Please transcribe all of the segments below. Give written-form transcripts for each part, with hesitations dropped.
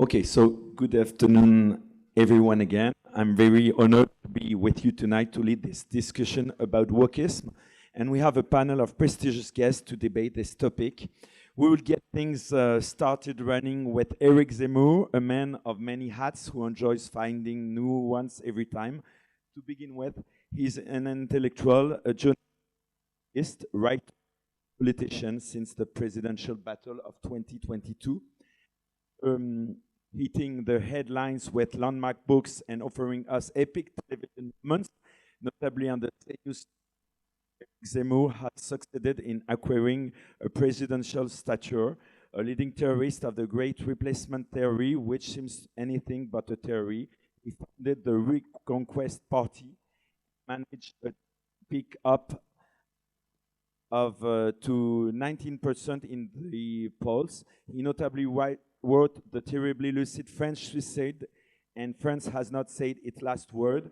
Okay, so good afternoon, everyone again. I'm very honored to be with you tonight to lead this discussion about Wokism. And we have a panel of prestigious guests to debate this topic. We will get things started running with Eric Zemmour, a man of many hats who enjoys finding new ones every time. To begin with, he's an intellectual, a journalist, right politician since the presidential battle of 2022. Hitting the headlines with landmark books and offering us epic television moments, notably on the status. Zemmour has succeeded in acquiring a presidential stature, a leading theorist of the Great Replacement theory, which seems anything but a theory. He founded the Reconquest Party, managed a pick up of to 19% in the polls. He notably wrote the terribly lucid French suicide, and France has not said its last word.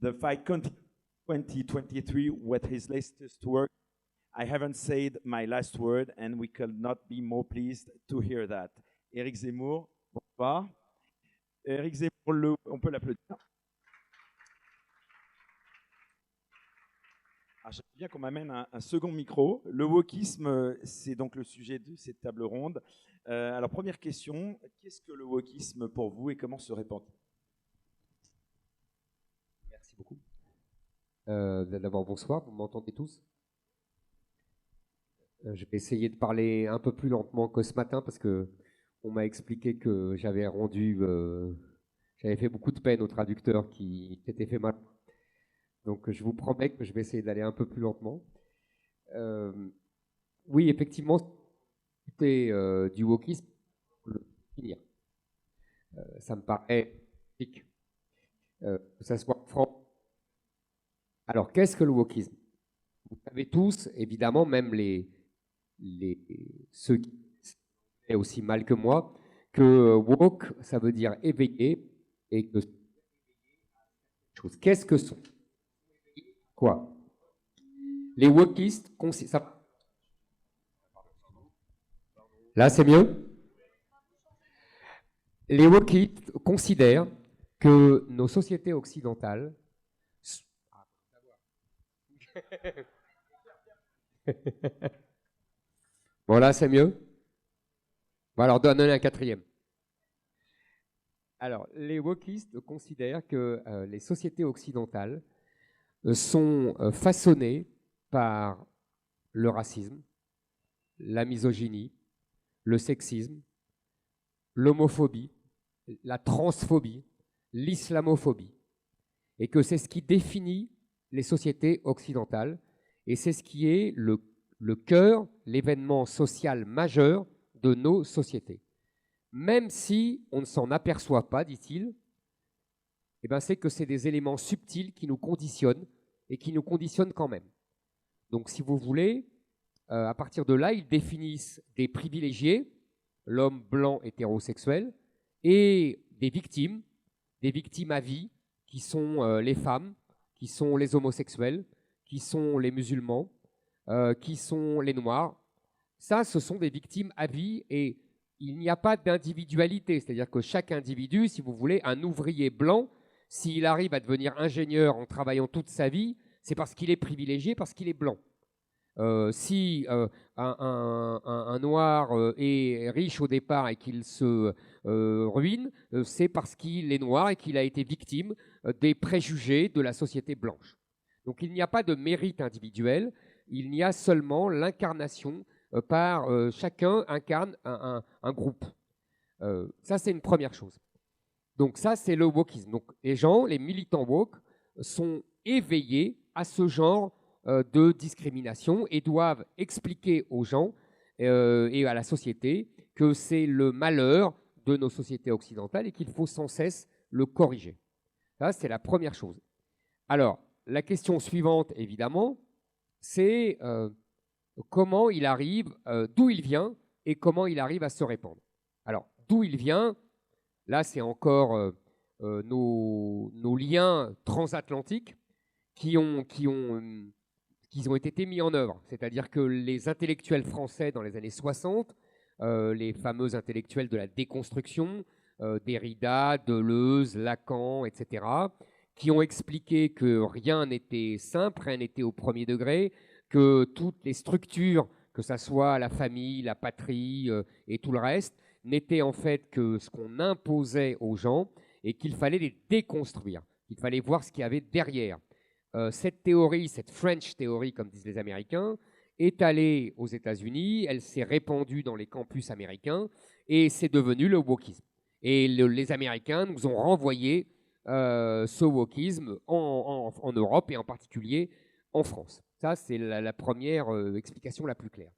The fight continued 2023 with his latest work, I Haven't Said My Last Word, and we could not be more pleased to hear that. Eric Zemmour, bonsoir. Eric Zemmour, on peut l'applaudir. J'aimerais bien qu'on m'amène un second micro. Le wokisme, c'est donc le sujet de cette table ronde. Alors, première question, qu'est-ce que le wokisme pour vous et comment se répand-il? Merci beaucoup. D'abord, bonsoir, vous m'entendez tous? Je vais essayer de parler un peu plus lentement que ce matin parce que on m'a expliqué que j'avais fait beaucoup de peine au traducteur qui s'était fait mal. Donc, je vous promets que je vais essayer d'aller un peu plus lentement. Oui, effectivement, c'était du wokisme pour le finir. Ça me paraît logique que ça soit franc. Alors, qu'est-ce que le wokisme? Vous savez tous, évidemment, même ceux qui sont aussi mal que moi, que woke, ça veut dire éveillé, et que qu'est-ce que sont? Quoi? Les wokistes, là c'est mieux? Les wokistes considèrent que nos sociétés occidentales bon là c'est mieux? Bon alors donnez un quatrième. Alors les wokistes considèrent que les sociétés occidentales sont façonnés par le racisme, la misogynie, le sexisme, l'homophobie, la transphobie, l'islamophobie, et que c'est ce qui définit les sociétés occidentales, et c'est ce qui est le cœur, l'événement social majeur de nos sociétés. Même si on ne s'en aperçoit pas, dit-il, eh ben, c'est que c'est des éléments subtils qui nous conditionnent et qui nous conditionnent quand même. Donc, si vous voulez, à partir de là, ils définissent des privilégiés, l'homme blanc hétérosexuel, et des victimes à vie, qui sont les femmes, qui sont les homosexuels, qui sont les musulmans, qui sont les noirs. Ça, ce sont des victimes à vie et il n'y a pas d'individualité. C'est-à-dire que chaque individu, si vous voulez, un ouvrier blanc, s'il arrive à devenir ingénieur en travaillant toute sa vie, c'est parce qu'il est privilégié, parce qu'il est blanc. Si un noir est riche au départ et qu'il se ruine, c'est parce qu'il est noir et qu'il a été victime des préjugés de la société blanche. Donc il n'y a pas de mérite individuel, il y a seulement l'incarnation par chacun incarne un groupe. Ça, c'est une première chose. Donc ça, c'est le wokisme. Donc les gens, les militants woke, sont éveillés à ce genre de discrimination et doivent expliquer aux gens et à la société que c'est le malheur de nos sociétés occidentales et qu'il faut sans cesse le corriger. Ça, c'est la première chose. Alors, la question suivante, évidemment, c'est comment il arrive, d'où il vient et comment il arrive à se répandre. Alors, d'où il vient, là, c'est encore nos liens transatlantiques qui ont été mis en œuvre. C'est-à-dire que les intellectuels français dans les années 60, les fameux intellectuels de la déconstruction, Derrida, Deleuze, Lacan, etc., qui ont expliqué que rien n'était simple, rien n'était au premier degré, que toutes les structures, que ce soit la famille, la patrie et tout le reste, n'étaient en fait que ce qu'on imposait aux gens et qu'il fallait les déconstruire, qu'il fallait voir ce qu'il y avait derrière. Cette théorie, cette French théorie, comme disent les Américains, est allée aux États-Unis, elle s'est répandue dans les campus américains et c'est devenu le wokisme. Et les Américains nous ont renvoyé ce wokisme en Europe et en particulier en France. Ça, c'est la première explication la plus claire.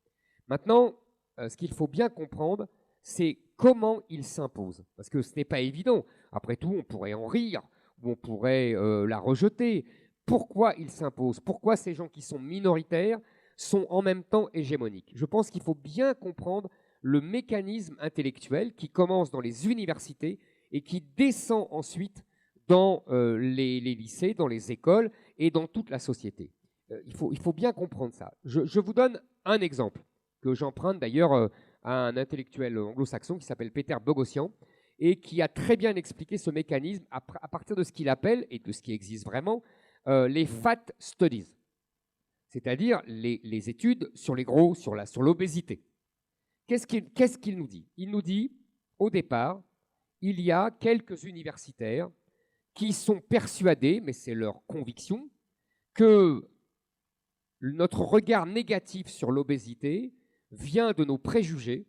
Maintenant, ce qu'il faut bien comprendre, c'est comment il s'impose. Parce que ce n'est pas évident. Après tout, on pourrait en rire ou on pourrait la rejeter. Pourquoi il s'impose? Pourquoi ces gens qui sont minoritaires sont en même temps hégémoniques? Je pense qu'il faut bien comprendre le mécanisme intellectuel qui commence dans les universités et qui descend ensuite dans les lycées, dans les écoles et dans toute la société. Il faut bien comprendre ça. Je vous donne un exemple que j'emprunte d'ailleurs à un intellectuel anglo-saxon qui s'appelle Peter Boghossian et qui a très bien expliqué ce mécanisme à partir de ce qu'il appelle, et de ce qui existe vraiment, les fat studies, c'est-à-dire les études sur les gros, sur l'obésité. Qu'est-ce qu'il nous dit? Il nous dit, au départ, il y a quelques universitaires qui sont persuadés, mais c'est leur conviction, que notre regard négatif sur l'obésité vient de nos préjugés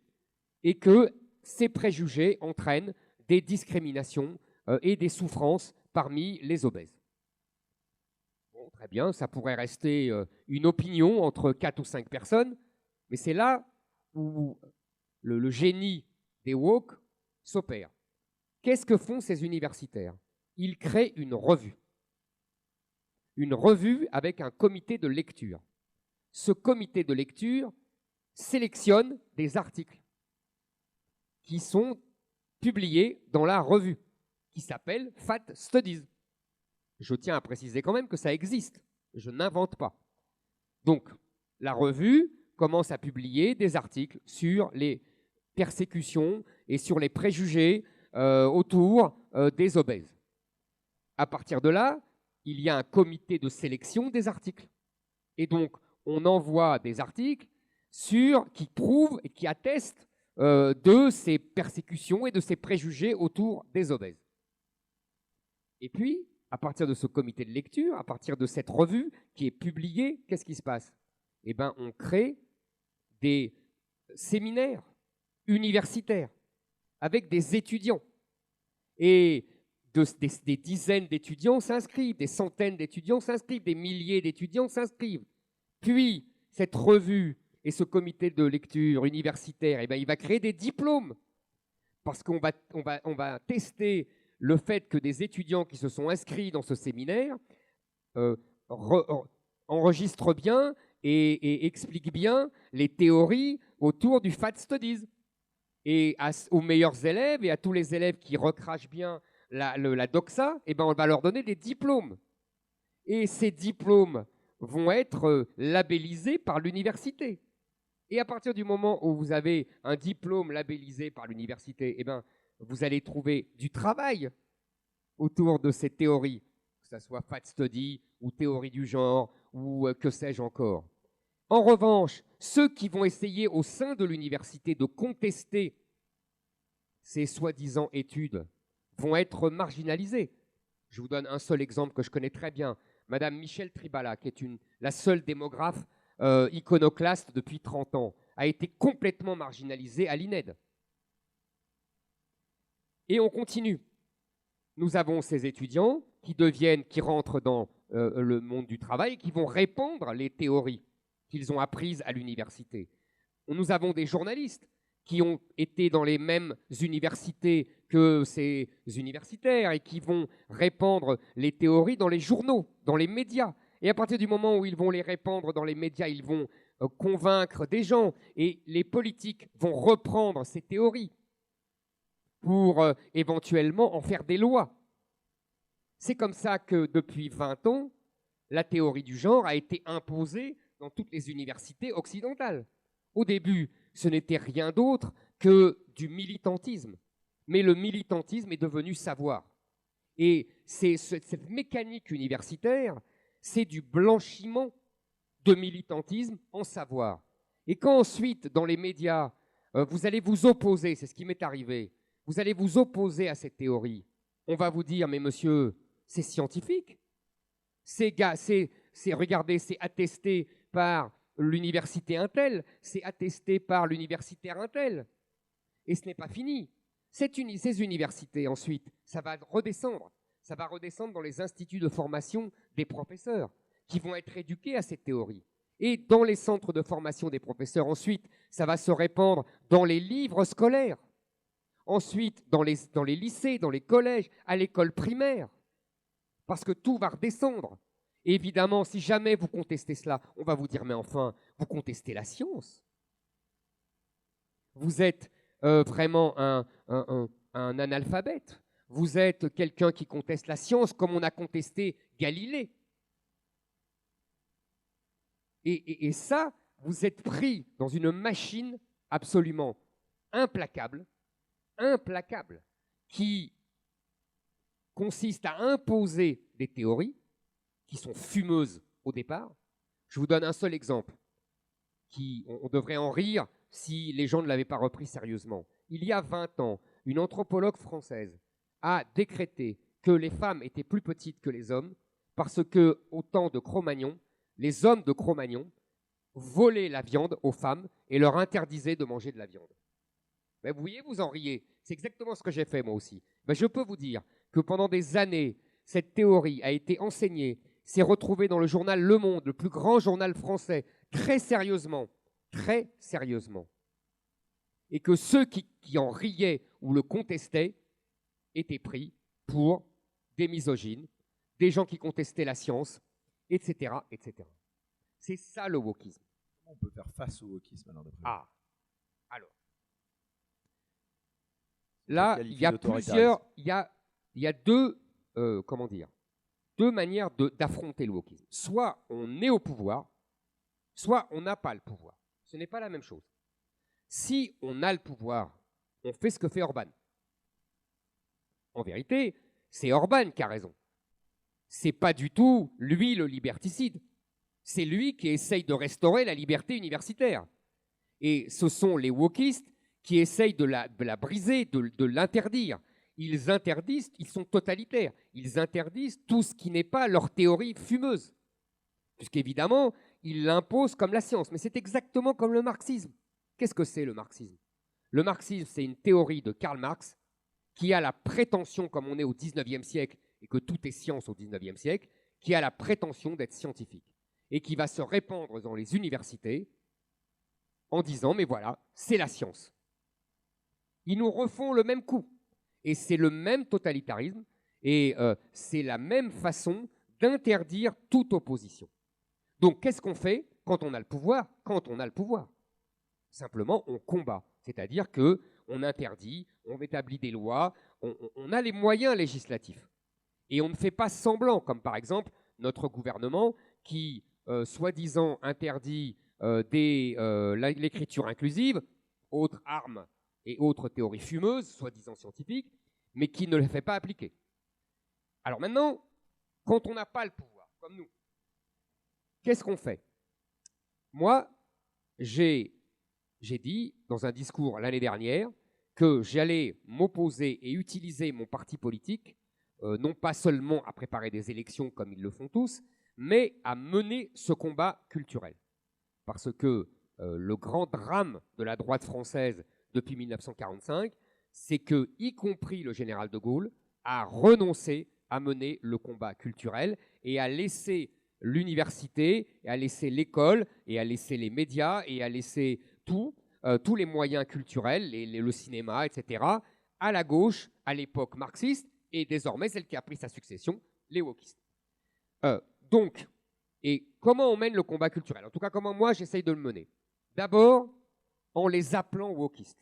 et que ces préjugés entraînent des discriminations et des souffrances parmi les obèses. Bon, très bien, ça pourrait rester une opinion entre 4 ou 5 personnes, mais c'est là où le génie des woke s'opère. Qu'est-ce que font ces universitaires? Ils créent une revue avec un comité de lecture. Ce comité de lecture sélectionne des articles qui sont publiés dans la revue, qui s'appelle Fat Studies. Je tiens à préciser quand même que ça existe, je n'invente pas. Donc, la revue commence à publier des articles sur les persécutions et sur les préjugés autour des obèses. À partir de là, il y a un comité de sélection des articles. Et donc, on envoie des articles qui prouvent et qui attestent de ces persécutions et de ces préjugés autour des obèses. Et puis, à partir de ce comité de lecture, à partir de cette revue qui est publiée, qu'est-ce qui se passe? Eh bien, on crée des séminaires universitaires avec des étudiants. Et des dizaines d'étudiants s'inscrivent, des centaines d'étudiants s'inscrivent, des milliers d'étudiants s'inscrivent. Puis, cette revue et ce comité de lecture universitaire, eh bien, il va créer des diplômes. Parce qu'on va tester le fait que des étudiants qui se sont inscrits dans ce séminaire enregistrent bien et expliquent bien les théories autour du Fat Studies. Et aux meilleurs élèves et à tous les élèves qui recrachent bien la doxa, eh ben on va leur donner des diplômes. Et ces diplômes vont être labellisés par l'université. Et à partir du moment où vous avez un diplôme labellisé par l'université, eh ben, vous allez trouver du travail autour de ces théories, que ce soit Fat Study ou théorie du genre ou que sais-je encore. En revanche, ceux qui vont essayer au sein de l'université de contester ces soi-disant études vont être marginalisés. Je vous donne un seul exemple que je connais très bien. Madame Michèle Tribala, qui est la seule démographe iconoclaste depuis 30 ans, a été complètement marginalisée à l'INED. Et on continue. Nous avons ces étudiants qui rentrent dans le monde du travail, qui vont répandre les théories qu'ils ont apprises à l'université. Nous avons des journalistes qui ont été dans les mêmes universités que ces universitaires et qui vont répandre les théories dans les journaux, dans les médias. Et à partir du moment où ils vont les répandre dans les médias, ils vont convaincre des gens et les politiques vont reprendre ces théories pour éventuellement en faire des lois. C'est comme ça que depuis 20 ans, la théorie du genre a été imposée dans toutes les universités occidentales. Au début, ce n'était rien d'autre que du militantisme. Mais le militantisme est devenu savoir. Et cette mécanique universitaire, c'est du blanchiment de militantisme en savoir. Et quand ensuite, dans les médias, vous allez vous opposer, c'est ce qui m'est arrivé, vous allez vous opposer à cette théorie, on va vous dire, mais monsieur, c'est scientifique. Regardez, c'est attesté par l'université Intel, c'est attesté par l'universitaire Intel. Et ce n'est pas fini. Ces universités, ensuite, ça va redescendre. Ça va redescendre dans les instituts de formation des professeurs qui vont être éduqués à cette théorie. Et dans les centres de formation des professeurs, ensuite, ça va se répandre dans les livres scolaires. Ensuite, dans les lycées, dans les collèges, à l'école primaire. Parce que tout va redescendre. Et évidemment, si jamais vous contestez cela, on va vous dire, mais enfin, vous contestez la science. Vous êtes vraiment un analphabète. Vous êtes quelqu'un qui conteste la science comme on a contesté Galilée. Et ça, vous êtes pris dans une machine absolument implacable, qui consiste à imposer des théories qui sont fumeuses au départ. Je vous donne un seul exemple, on devrait en rire si les gens ne l'avaient pas repris sérieusement. Il y a 20 ans, une anthropologue française a décrété que les femmes étaient plus petites que les hommes parce qu'au temps de Cro-Magnon, les hommes de Cro-Magnon volaient la viande aux femmes et leur interdisaient de manger de la viande. Mais vous voyez, vous en riez. C'est exactement ce que j'ai fait moi aussi. Mais je peux vous dire que pendant des années, cette théorie a été enseignée, s'est retrouvée dans le journal Le Monde, le plus grand journal français, très sérieusement. Et que ceux qui en riaient ou le contestaient étaient pris pour des misogynes, des gens qui contestaient la science, etc., etc. C'est ça le wokisme. Comment on peut faire face au wokisme alors d'après vous? Alors. Là, il y a plusieurs, il y a deux manières d'affronter le wokisme. Soit on est au pouvoir, soit on n'a pas le pouvoir. Ce n'est pas la même chose. Si on a le pouvoir, on fait ce que fait Orban. En vérité, c'est Orban qui a raison. C'est pas du tout lui le liberticide. C'est lui qui essaye de restaurer la liberté universitaire. Et ce sont les wokistes qui essayent de la briser, de l'interdire. Ils interdisent, ils sont totalitaires. Ils interdisent tout ce qui n'est pas leur théorie fumeuse. Puisqu'évidemment, ils l'imposent comme la science. Mais c'est exactement comme le marxisme. Qu'est-ce que c'est le marxisme? Le marxisme, c'est une théorie de Karl Marx qui a la prétention, comme on est au XIXe siècle, et que tout est science au XIXe siècle, qui a la prétention d'être scientifique et qui va se répandre dans les universités en disant, mais voilà, c'est la science. Ils nous refont le même coup. Et c'est le même totalitarisme et c'est la même façon d'interdire toute opposition. Donc, qu'est-ce qu'on fait quand on a le pouvoir? Simplement, on combat. C'est-à-dire qu'on interdit, on établit des lois, on a les moyens législatifs. Et on ne fait pas semblant, comme par exemple notre gouvernement qui, soi-disant, interdit l'écriture inclusive, autre arme et autres théories fumeuses, soi-disant scientifiques, mais qui ne les fait pas appliquer. Alors maintenant, quand on n'a pas le pouvoir, comme nous, qu'est-ce qu'on fait? Moi, j'ai dit dans un discours l'année dernière que j'allais m'opposer et utiliser mon parti politique, non pas seulement à préparer des élections comme ils le font tous, mais à mener ce combat culturel. Parce que le grand drame de la droite française depuis 1945, c'est que, y compris le général de Gaulle, a renoncé à mener le combat culturel et à laisser l'université, et à laisser l'école, et à laisser les médias, et à laisser tous les moyens culturels, le cinéma, etc., à la gauche, à l'époque marxiste, et désormais celle qui a pris sa succession, les wokistes. Donc, et comment on mène le combat culturel? En tout cas, comment moi j'essaye de le mener? D'abord, en les appelant wokistes.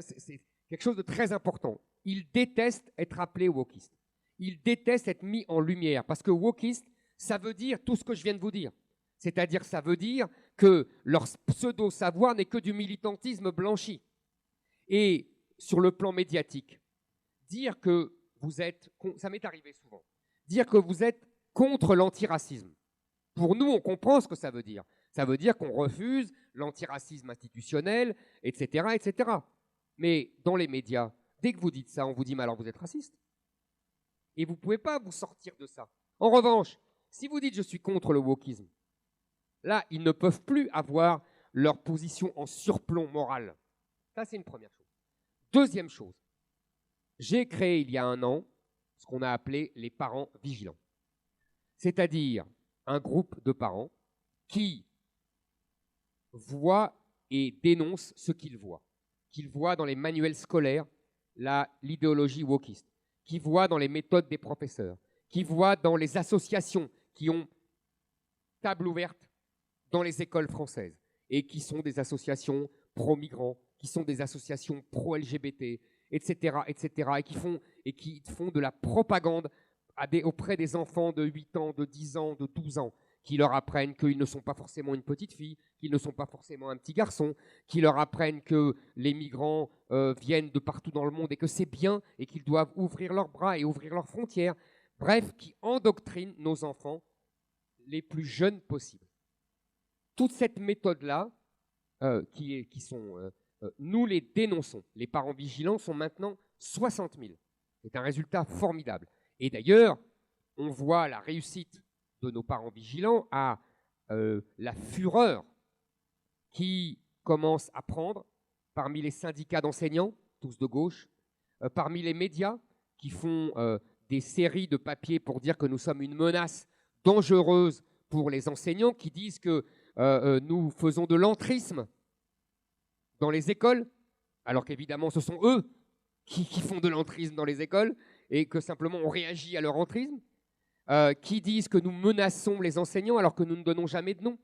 C'est quelque chose de très important. Ils détestent être appelés wokistes. Ils détestent être mis en lumière parce que wokiste, ça veut dire tout ce que je viens de vous dire. C'est-à-dire, ça veut dire que leur pseudo-savoir n'est que du militantisme blanchi. Et sur le plan médiatique, dire que vous êtes, ça m'est arrivé souvent, dire que vous êtes contre l'antiracisme. Pour nous, on comprend ce que ça veut dire. Ça veut dire qu'on refuse l'antiracisme institutionnel, etc., etc. Mais dans les médias, dès que vous dites ça, on vous dit « mais alors vous êtes raciste ». Et vous ne pouvez pas vous sortir de ça. En revanche, si vous dites « je suis contre le wokisme », là, ils ne peuvent plus avoir leur position en surplomb moral. Ça, c'est une première chose. Deuxième chose, j'ai créé il y a 1 an ce qu'on a appelé les parents vigilants. C'est-à-dire un groupe de parents qui voient et dénoncent ce qu'ils voient dans les manuels scolaires, l'idéologie wokiste, qui voient dans les méthodes des professeurs, qui voient dans les associations qui ont table ouverte dans les écoles françaises et qui sont des associations pro-migrants, qui sont des associations pro-LGBT, etc., etc., et qui font de la propagande auprès des enfants de 8 ans, de 10 ans, de 12 ans, qui leur apprennent qu'ils ne sont pas forcément une petite fille, qu'ils ne sont pas forcément un petit garçon, qui leur apprennent que les migrants viennent de partout dans le monde et que c'est bien et qu'ils doivent ouvrir leurs bras et ouvrir leurs frontières. Bref, qui endoctrinent nos enfants les plus jeunes possibles. Toute cette méthode-là, nous les dénonçons. Les parents vigilants sont maintenant 60 000. C'est un résultat formidable. Et d'ailleurs, on voit la réussite de nos parents vigilants à la fureur qui commence à prendre parmi les syndicats d'enseignants, tous de gauche, parmi les médias qui font des séries de papiers pour dire que nous sommes une menace dangereuse pour les enseignants, qui disent que nous faisons de l'entrisme dans les écoles, alors qu'évidemment ce sont eux qui font de l'entrisme dans les écoles et que simplement on réagit à leur entrisme, qui disent que nous menaçons les enseignants alors que nous ne donnons jamais de nom,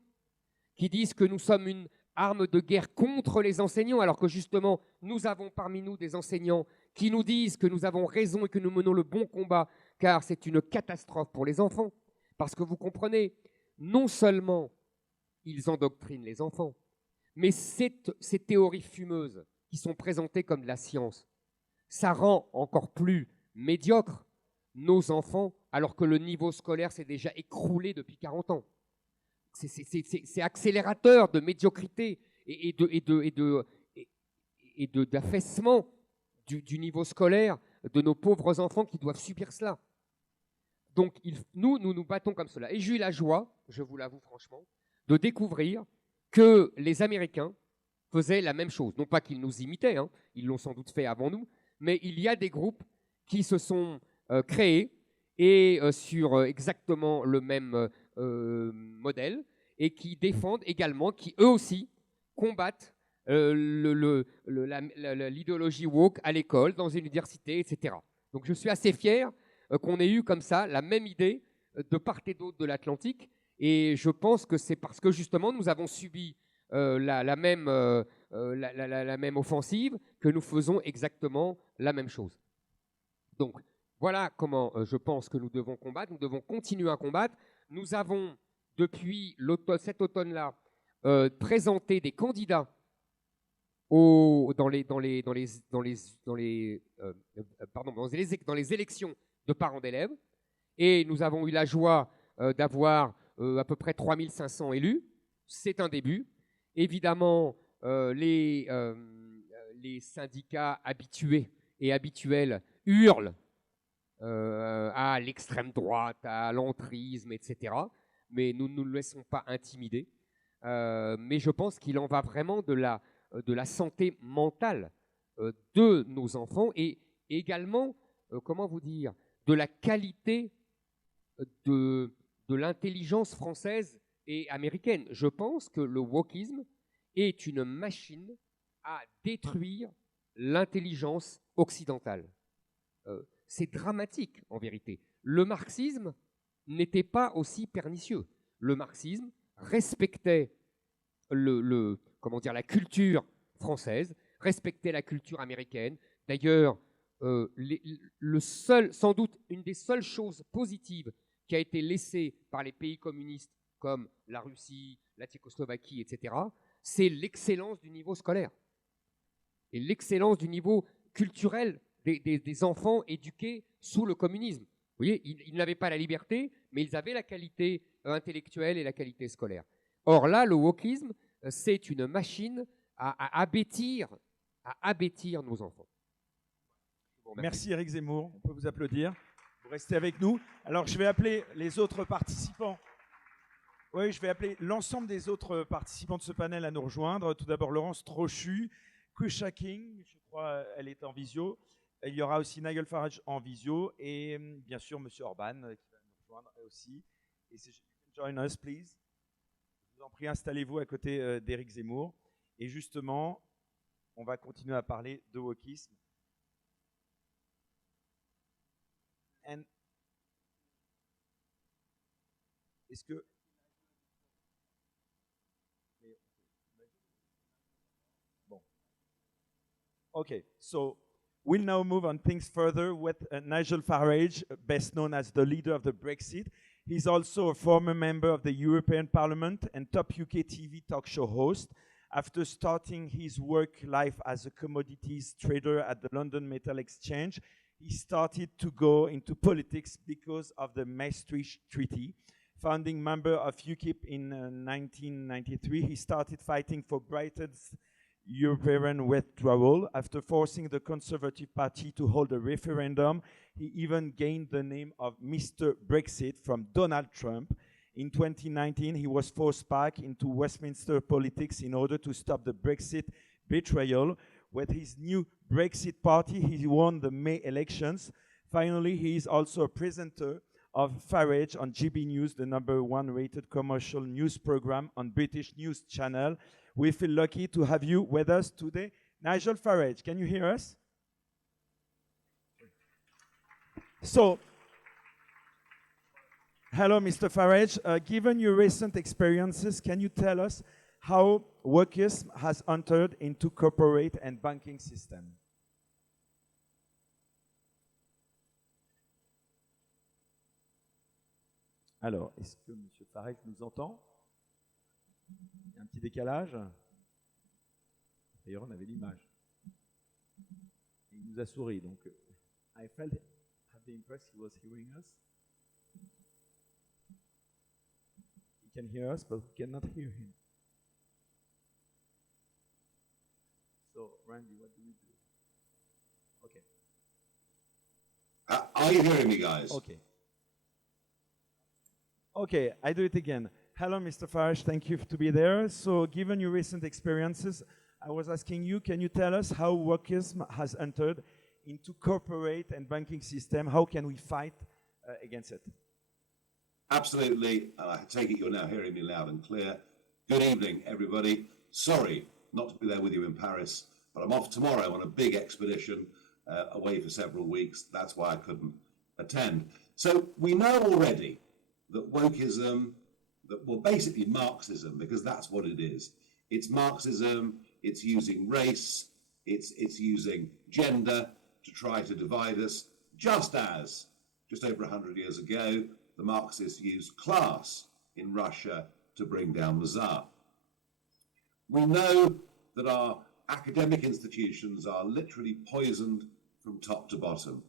qui disent que nous sommes une arme de guerre contre les enseignants alors que justement nous avons parmi nous des enseignants qui nous disent que nous avons raison et que nous menons le bon combat car c'est une catastrophe pour les enfants. Parce que vous comprenez, non seulement ils endoctrinent les enfants, mais ces théories fumeuses qui sont présentées comme de la science, ça rend encore plus médiocres nos enfants alors que le niveau scolaire s'est déjà écroulé depuis 40 ans. C'est accélérateur de médiocrité et d'affaissement du niveau scolaire de nos pauvres enfants qui doivent subir cela. Donc nous nous battons comme cela. Et j'ai eu la joie, je vous l'avoue franchement, de découvrir que les Américains faisaient la même chose. Non pas qu'ils nous imitaient, hein, ils l'ont sans doute fait avant nous, mais il y a des groupes qui se sont créés et sur exactement le même modèle et qui défendent également, qui eux aussi combattent l'idéologie woke à l'école, dans une université, etc. Donc je suis assez fier qu'on ait eu comme ça la même idée de part et d'autre de l'Atlantique et je pense que c'est parce que justement nous avons subi la même offensive que nous faisons exactement la même chose. Donc voilà comment je pense que nous devons combattre, nous devons continuer à combattre. Nous avons depuis cet automne-là présenté des candidats dans les élections de parents d'élèves et nous avons eu la joie d'avoir à peu près 3500 élus. C'est un début. Évidemment, les syndicats habitués et habituels hurlent à l'extrême droite, à l'entrisme, etc. Mais nous ne nous laissons pas intimider. Mais je pense qu'il en va vraiment de la santé mentale de nos enfants et également, comment vous dire, de la qualité de l'intelligence française et américaine. Je pense que le wokisme est une machine à détruire l'intelligence occidentale. C'est dramatique en vérité. Le marxisme n'était pas aussi pernicieux. Le marxisme respectait la culture française, respectait la culture américaine. D'ailleurs, sans doute une des seules choses positives qui a été laissée par les pays communistes comme la Russie, la Tchécoslovaquie, etc., c'est l'excellence du niveau scolaire et l'excellence du niveau culturelle des enfants éduqués sous le communisme. Vous voyez, ils n'avaient pas la liberté, mais ils avaient la qualité intellectuelle et la qualité scolaire. Or là, le wokisme, c'est une machine à abêtir nos enfants. Merci Éric Zemmour, on peut vous applaudir. Vous restez avec nous. Alors je vais appeler les autres participants. Oui, je vais appeler l'ensemble des autres participants de ce panel à nous rejoindre. Tout d'abord Laurence Trochu, QUISHA King, je crois elle est en visio. Il y aura aussi Nigel Farage en visio et bien sûr M. Orban qui va nous rejoindre aussi. Et join us, please. Je vous en prie, installez-vous à côté d'Éric Zemmour. Et justement, on va continuer à parler de wokisme. Est-ce que... Bon. Okay, so we'll now move on things further with Nigel Farage, best known as the leader of the Brexit. He's also a former member of the European Parliament and top UK TV talk show host. After starting his work life as a commodities trader at the London Metal Exchange, he started to go into politics because of the Maastricht Treaty. Founding member of UKIP in 1993, he started fighting for Britain's European withdrawal. After forcing the Conservative Party to hold a referendum, he even gained the name of Mr. Brexit from Donald Trump. In 2019, he was forced back into Westminster politics in order to stop the Brexit betrayal. With his new Brexit party, he won the May elections. Finally, he is also a presenter of FARAGE on GB News, the #1 rated commercial news program on British News Channel. We feel lucky to have you with us today. Nigel Farage, can you hear us? So, hello, Mr. Farage. Given your recent experiences, can you tell us how wokism has entered into corporate and banking system? Alors, est-ce que M. Farage nous entend? Il y a un petit décalage. D'ailleurs, on avait l'image. Il nous a souri, donc I felt, have the impression he was hearing us. He can hear us, but we cannot hear him. So, Randy, what do we do? Okay. Are you hearing me, guys? Okay. Okay, I do it again. Hello, Mr. Farage, thank you to be there. So, given your recent experiences, I was asking you, can you tell us how wokism has entered into corporate and banking system? How can we fight against it? Absolutely. I take it you're now hearing me loud and clear. Good evening, everybody. Sorry not to be there with you in Paris, but I'm off tomorrow on a big expedition away for several weeks. That's why I couldn't attend. So we know already that wokism, well, basically Marxism, because that's what it is. It's Marxism, it's using race, it's using gender to try to divide us, just as, just over 100 years ago, the Marxists used class in Russia to bring down the Tsar. We know that our academic institutions are literally poisoned from top to bottom.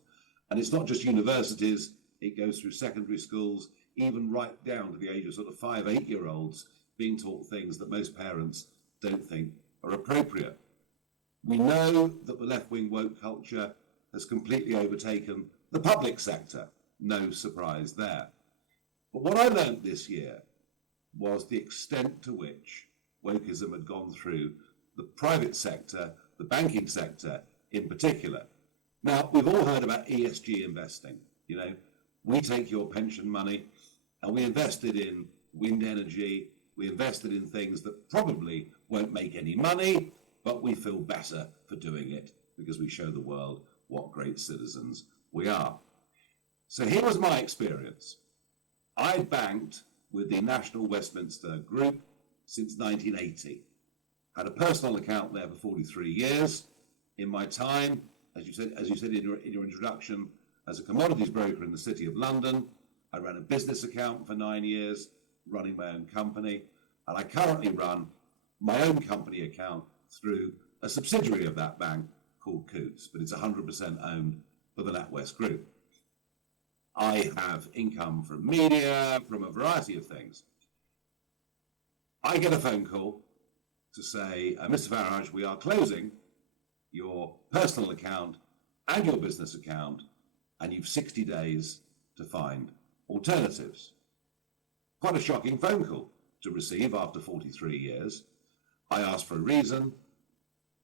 And it's not just universities, it goes through secondary schools, even right down to the age of sort of 5, 8-year-olds being taught things that most parents don't think are appropriate. We know that the left-wing woke culture has completely overtaken the public sector. No surprise there. But what I learned this year was the extent to which wokism had gone through the private sector, the banking sector in particular. Now, we've all heard about ESG investing. You know, we take your pension money and we invested in wind energy, we invested in things that probably won't make any money, but we feel better for doing it because we show the world what great citizens we are. So here was my experience. I banked with the National Westminster Group since 1980. Had a personal account there for 43 years. In my time, as you said in your introduction, as a commodities broker in the City of London, I ran a business account for 9 years, running my own company, and I currently run my own company account through a subsidiary of that bank called Coutts, but it's 100% owned by the NatWest Group. I have income from media, from a variety of things. I get a phone call to say, Mr. Farage, we are closing your personal account and your business account, and you've 60 days to find alternatives. Quite a shocking phone call to receive after 43 years. I asked for a reason,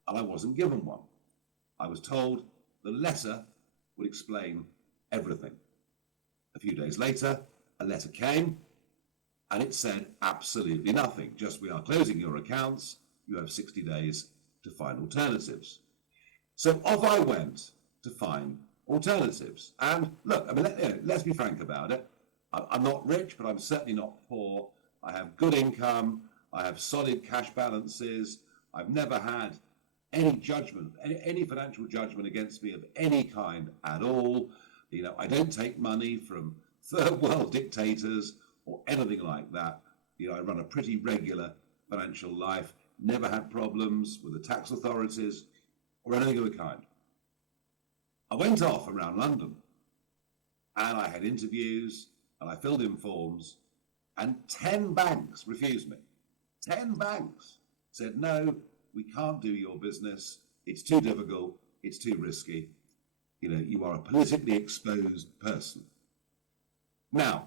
and I wasn't given one. I was told the letter would explain everything. A few days later, a letter came, and it said absolutely nothing. Just, we are closing your accounts. You have 60 days to find alternatives. So off I went to find alternatives. And look, I mean, let's be frank about it. I'm not rich, but I'm certainly not poor. I have good income. I have solid cash balances. I've never had any judgment, any financial judgment against me of any kind at all. You know, I don't take money from third world dictators or anything like that. You know, I run a pretty regular financial life, never had problems with the tax authorities or anything of the kind. I went off around London and I had interviews and I filled in forms, and 10 banks refused me. 10 banks said, no, we can't do your business. It's too difficult. It's too risky. You know, you are a politically exposed person. Now,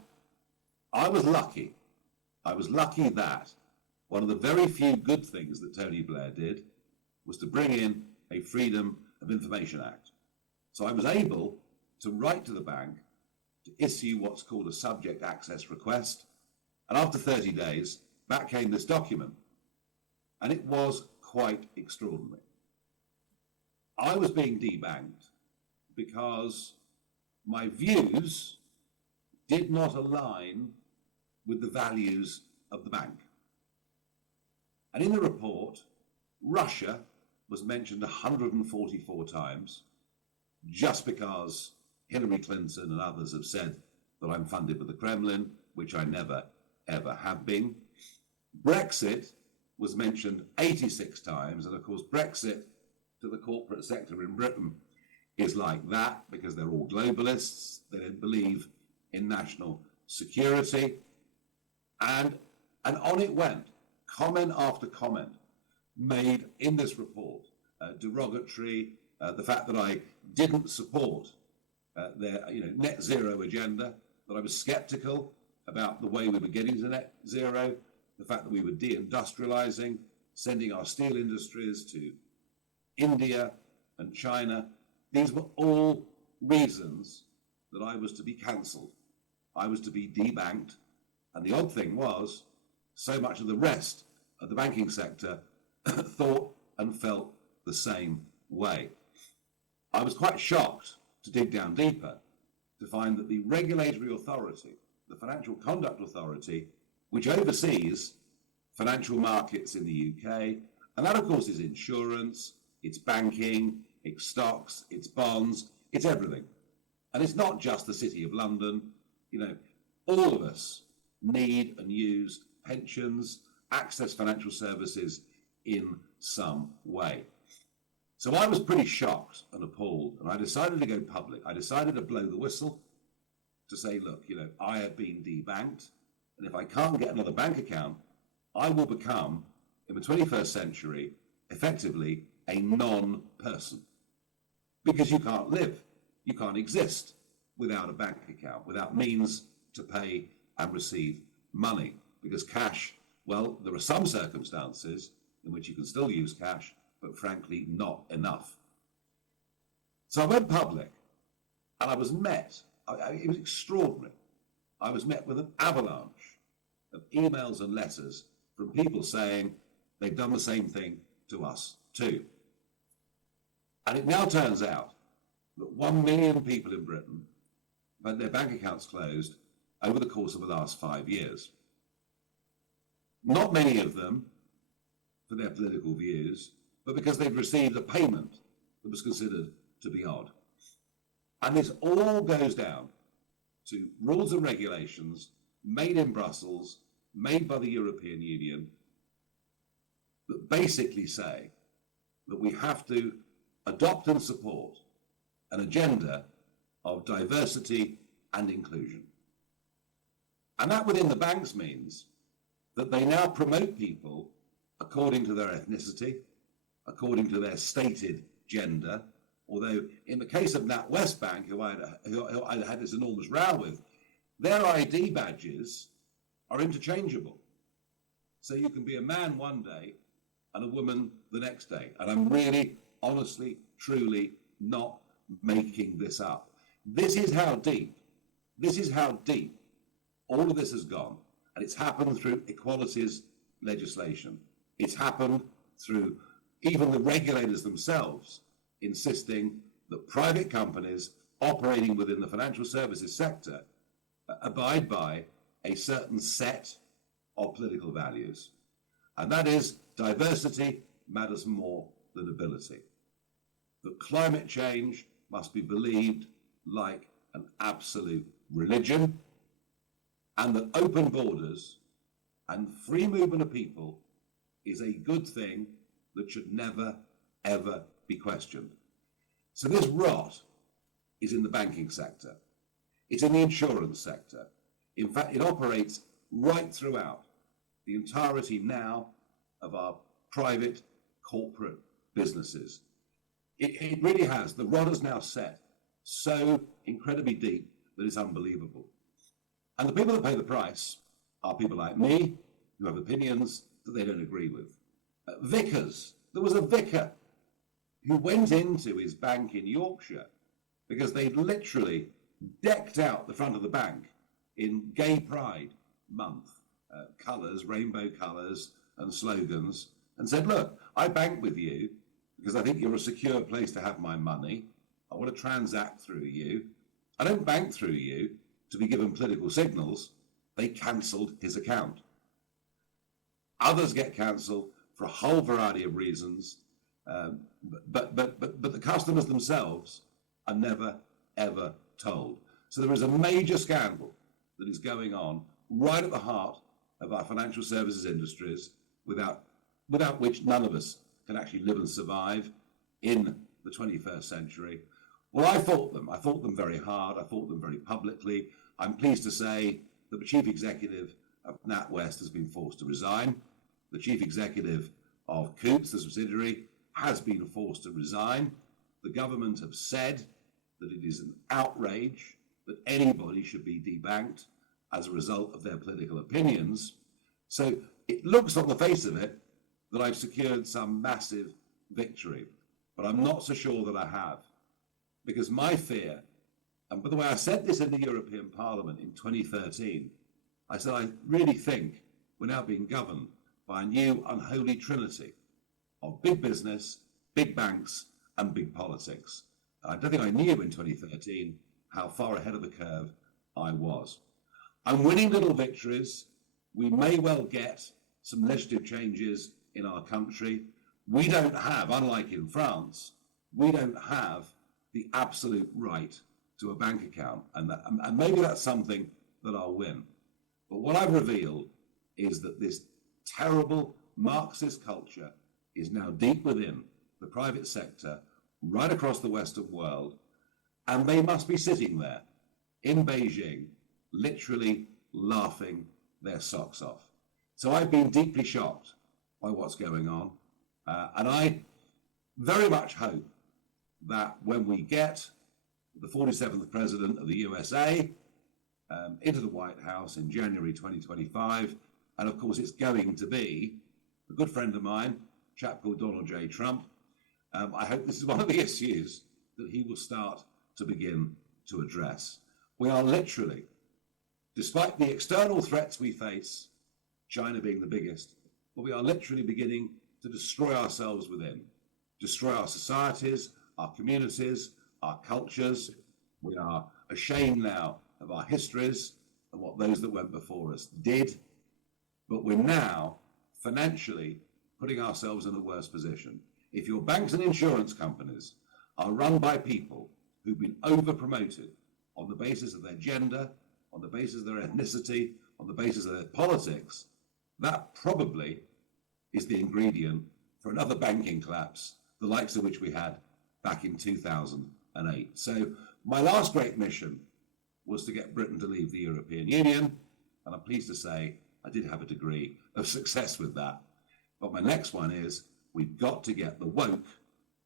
I was lucky. I was lucky that one of the very few good things that Tony Blair did was to bring in a Freedom of Information Act. So I was able to write to the bank to issue what's called a subject access request. And after 30 days, back came this document. And it was quite extraordinary. I was being debanked because my views did not align with the values of the bank. And in the report, Russia was mentioned 144 times, just because Hillary Clinton and others have said that I'm funded by the Kremlin, which I never, ever have been. Brexit was mentioned 86 times, and of course Brexit to the corporate sector in Britain is like that because they're all globalists. They don't believe in national security. And on it went, comment after comment made in this report, derogatory, the fact that I didn't support their net zero agenda, that I was skeptical about the way we were getting to net zero, the fact that we were deindustrializing, sending our steel industries to India and China. These were all reasons that I was to be cancelled. I was to be debanked. And the odd thing was, so much of the rest of the banking sector thought and felt the same way. I was quite shocked to dig down deeper to find that the regulatory authority, the Financial Conduct Authority, which oversees financial markets in the UK, and that of course is insurance, it's banking, it's stocks, it's bonds, it's everything. And it's not just the City of London. You know, all of us need and use pensions, access financial services in some way. So I was pretty shocked and appalled, and I decided to go public. I decided to blow the whistle to say, look, you know, I have been debanked, and if I can't get another bank account, I will become, in the 21st century, effectively a non-person. Because you can't live, you can't exist without a bank account, without means to pay and receive money. Because cash, well, there are some circumstances in which you can still use cash, but frankly, not enough. So I went public, and I was met, it was extraordinary. I was met with an avalanche of emails and letters from people saying they've done the same thing to us too. And it now turns out that 1 million people in Britain have had their bank accounts closed over the course of the last 5 years. Not many of them for their political views, but because they've received a payment that was considered to be odd. And this all goes down to rules and regulations made in Brussels, made by the European Union, that basically say that we have to adopt and support an agenda of diversity and inclusion. And that within the banks means that they now promote people according to their ethnicity, according to their stated gender, although in the case of NatWest Bank, who I had this enormous row with, their ID badges are interchangeable. So you can be a man one day and a woman the next day. And I'm really, honestly, truly not making this up. This is how deep all of this has gone. And it's happened through equalities legislation. It's happened through even the regulators themselves insisting that private companies operating within the financial services sector abide by a certain set of political values. And that is diversity matters more than ability. That climate change must be believed like an absolute religion, and that open borders and free movement of people is a good thing that should never, ever be questioned. So this rot is in the banking sector. It's in the insurance sector. In fact, it operates right throughout the entirety now of our private corporate businesses. It really has. The rod is now set so incredibly deep that it's unbelievable. And the people that pay the price are people like me, who have opinions that they don't agree with. Vicars. There was a vicar who went into his bank in Yorkshire because they'd literally decked out the front of the bank in Gay Pride Month, colours, rainbow colours and slogans, and said, look, I bank with you because I think you're a secure place to have my money. I want to transact through you. I don't bank through you to be given political signals. They cancelled his account. Others get cancelled for a whole variety of reasons, but the customers themselves are never, ever told. So there is a major scandal that is going on right at the heart of our financial services industries, without which none of us can actually live and survive in the 21st century. Well, I fought them very hard, I fought them very publicly. I'm pleased to say that the chief executive of NatWest has been forced to resign. The chief executive of Coutts, the subsidiary, has been forced to resign. The government have said that it is an outrage that anybody should be debanked as a result of their political opinions. So it looks on the face of it that I've secured some massive victory, but I'm not so sure that I have. Because my fear, and by the way, I said this in the European Parliament in 2013, I said, I really think we're now being governed by a new unholy trinity of big business, big banks, and big politics. I don't think I knew in 2013 how far ahead of the curve I was. I'm winning little victories. We may well get some legislative changes in our country. We don't have, unlike in France, we don't have the absolute right to a bank account. And maybe that's something that I'll win. But what I've revealed is that this terrible Marxist culture is now deep within the private sector, right across the Western world, and they must be sitting there in Beijing, literally laughing their socks off. So I've been deeply shocked by what's going on, and I very much hope that when we get the 47th President of the USA into the White House in January 2025, and of course it's going to be a good friend of mine, a chap called Donald J. Trump. I hope this is one of the issues that he will start to begin to address. We are literally, despite the external threats we face, China being the biggest, but we are literally beginning to destroy ourselves within, destroy our societies, our communities, our cultures. We are ashamed now of our histories and what those that went before us did, but we're now financially putting ourselves in a worse position. If your banks and insurance companies are run by people who've been over-promoted on the basis of their gender, on the basis of their ethnicity, on the basis of their politics, that probably is the ingredient for another banking collapse, the likes of which we had back in 2008. So my last great mission was to get Britain to leave the European Union, and I'm pleased to say I did have a degree of success with that. But my next one is we've got to get the woke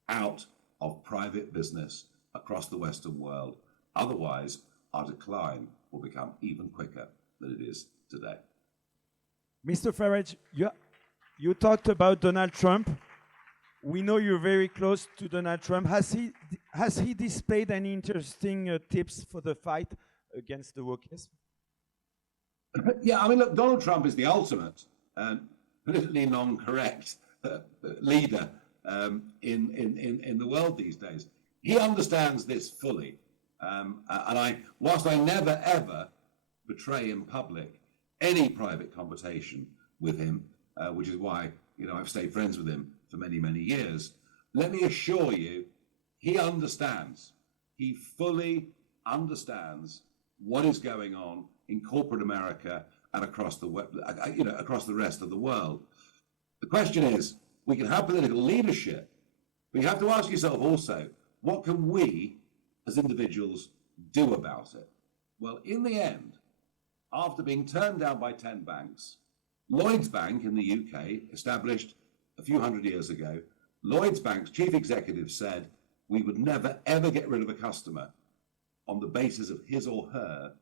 out of private business across the Western world. Otherwise, our decline will become even quicker than it is today. Mr. Farage, you talked about Donald Trump. We know you're very close to Donald Trump. Has he displayed any interesting tips for the fight against the wokism? Yeah, I mean, look, Donald Trump is the ultimate politically non-correct leader in the world these days. He understands this fully, whilst I never ever betray in public any private conversation with him, which is why I've stayed friends with him for many, many years. Let me assure you, he understands. He fully understands what is going on in corporate America and across the rest of the world. The question is, we can have political leadership, but you have to ask yourself also, what can we as individuals do about it? Well, in the end, after being turned down by 10 banks, Lloyds Bank in the UK, established a few hundred years ago, Lloyds Bank's chief executive said we would never ever get rid of a customer on the basis of his or her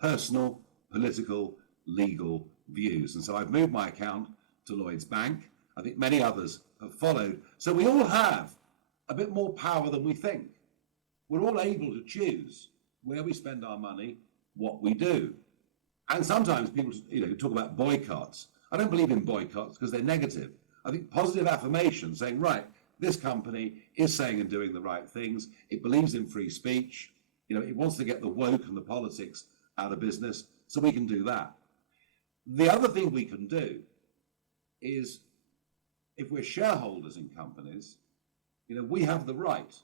personal, political, legal views. And so I've moved my account to Lloyds Bank. I think many others have followed. So we all have a bit more power than we think. We're all able to choose where we spend our money, what we do. And sometimes people talk about boycotts. I don't believe in boycotts because they're negative. I think positive affirmation, saying, right, this company is saying and doing the right things. It believes in free speech. It wants to get the woke and the politics out of business, so we can do that. The other thing we can do is, if we're shareholders in companies, we have the right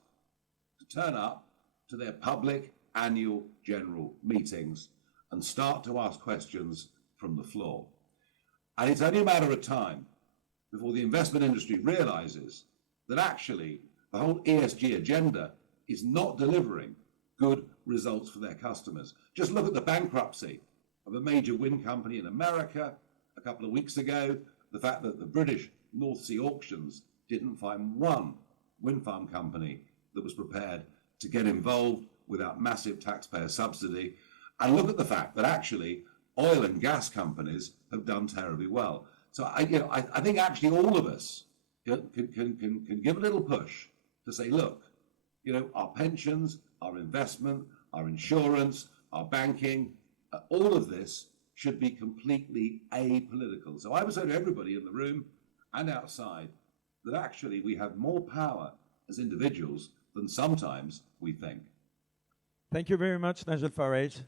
to turn up to their public annual general meetings and start to ask questions from the floor. And it's only a matter of time before the investment industry realizes that actually the whole ESG agenda is not delivering good results for their customers. Just look at the bankruptcy of a major wind company in America a couple of weeks ago, the fact that the British North Sea auctions didn't find one wind farm company that was prepared to get involved without massive taxpayer subsidy. And look at the fact that actually oil and gas companies have done terribly well. So I think actually all of us can give a little push to say, look, our pensions, our investment, our insurance, our banking, all of this should be completely apolitical. So I would say to everybody in the room and outside that actually we have more power as individuals than sometimes we think. Thank you very much, Nigel Farage.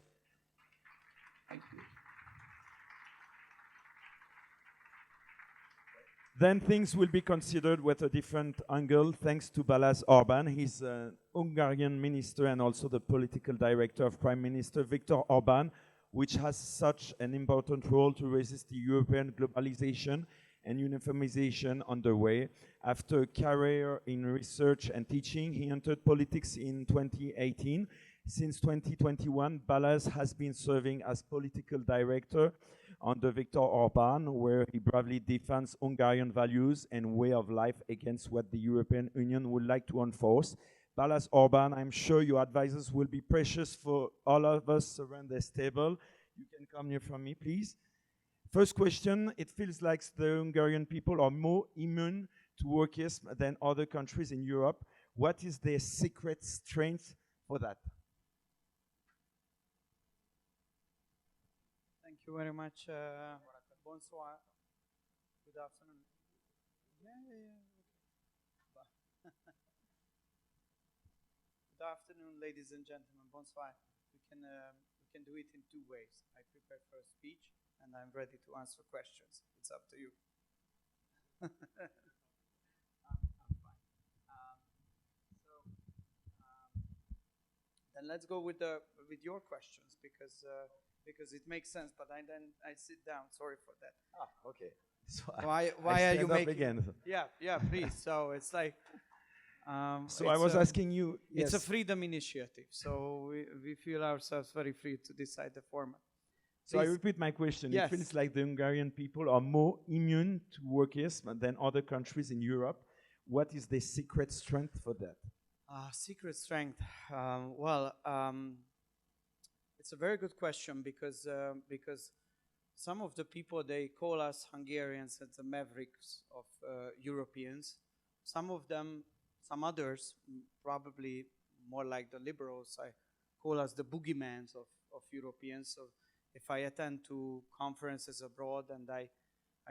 Thank you. Then things will be considered with a different angle thanks to Balázs Orbán. He's a Hungarian minister and also the political director of Prime Minister Viktor Orbán, which has such an important role to resist the European globalization and uniformization underway. After a career in research and teaching, he entered politics in 2018. Since 2021, Balázs has been serving as political director under Viktor Orbán, where he bravely defends Hungarian values and way of life against what the European Union would like to enforce. Balázs Orbán, I'm sure your advices will be precious for all of us around this table. You can come here from me, please. First question, it feels like the Hungarian people are more immune to wokism than other countries in Europe. What is their secret strength for that? Thank you very much. Bonsoir. Good afternoon. Good afternoon, ladies and gentlemen. Bonsoir. We can do it in two ways. I prepare for a speech, and I'm ready to answer questions. It's up to you. I'm fine. Then let's go with your questions because it makes sense. But then I sit down. Sorry for that. Okay. So why are you making? Again? Yeah, please. So it's like So I was asking you, It's a yes. freedom initiative, so we feel ourselves very free to decide the format. So I Please. repeat my question. Yes. It feels like the Hungarian people are more immune to Wokism than other countries in Europe. What is the secret strength for that? Secret strength. It's a very good question because some of the people, they call us Hungarians as the mavericks of Europeans. Some of them, some others, probably more like the liberals, I call us the boogeymans of Europeans. So if I attend to conferences abroad and I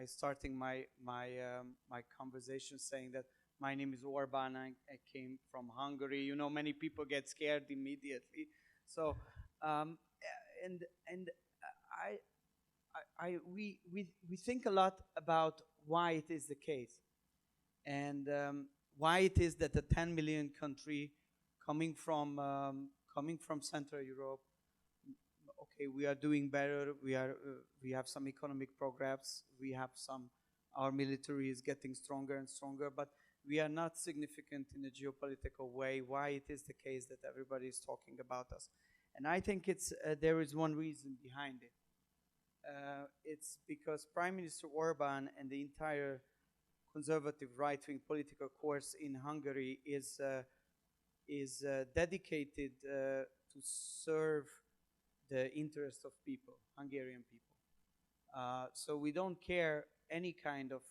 starting my conversation saying that my name is Orbán, I came from Hungary, you know, many people get scared immediately. So we think a lot about why it is the case, and why it is that a 10 million country coming from Central Europe, okay, we are doing better. We have some economic progress. Our military is getting stronger and stronger, but we are not significant in a geopolitical way. Why it is the case that everybody is talking about us? And I think there is one reason behind it. It's because Prime Minister Orbán and the entire conservative right-wing political course in Hungary is dedicated to serve the interest of people, Hungarian people. So we don't care any kind of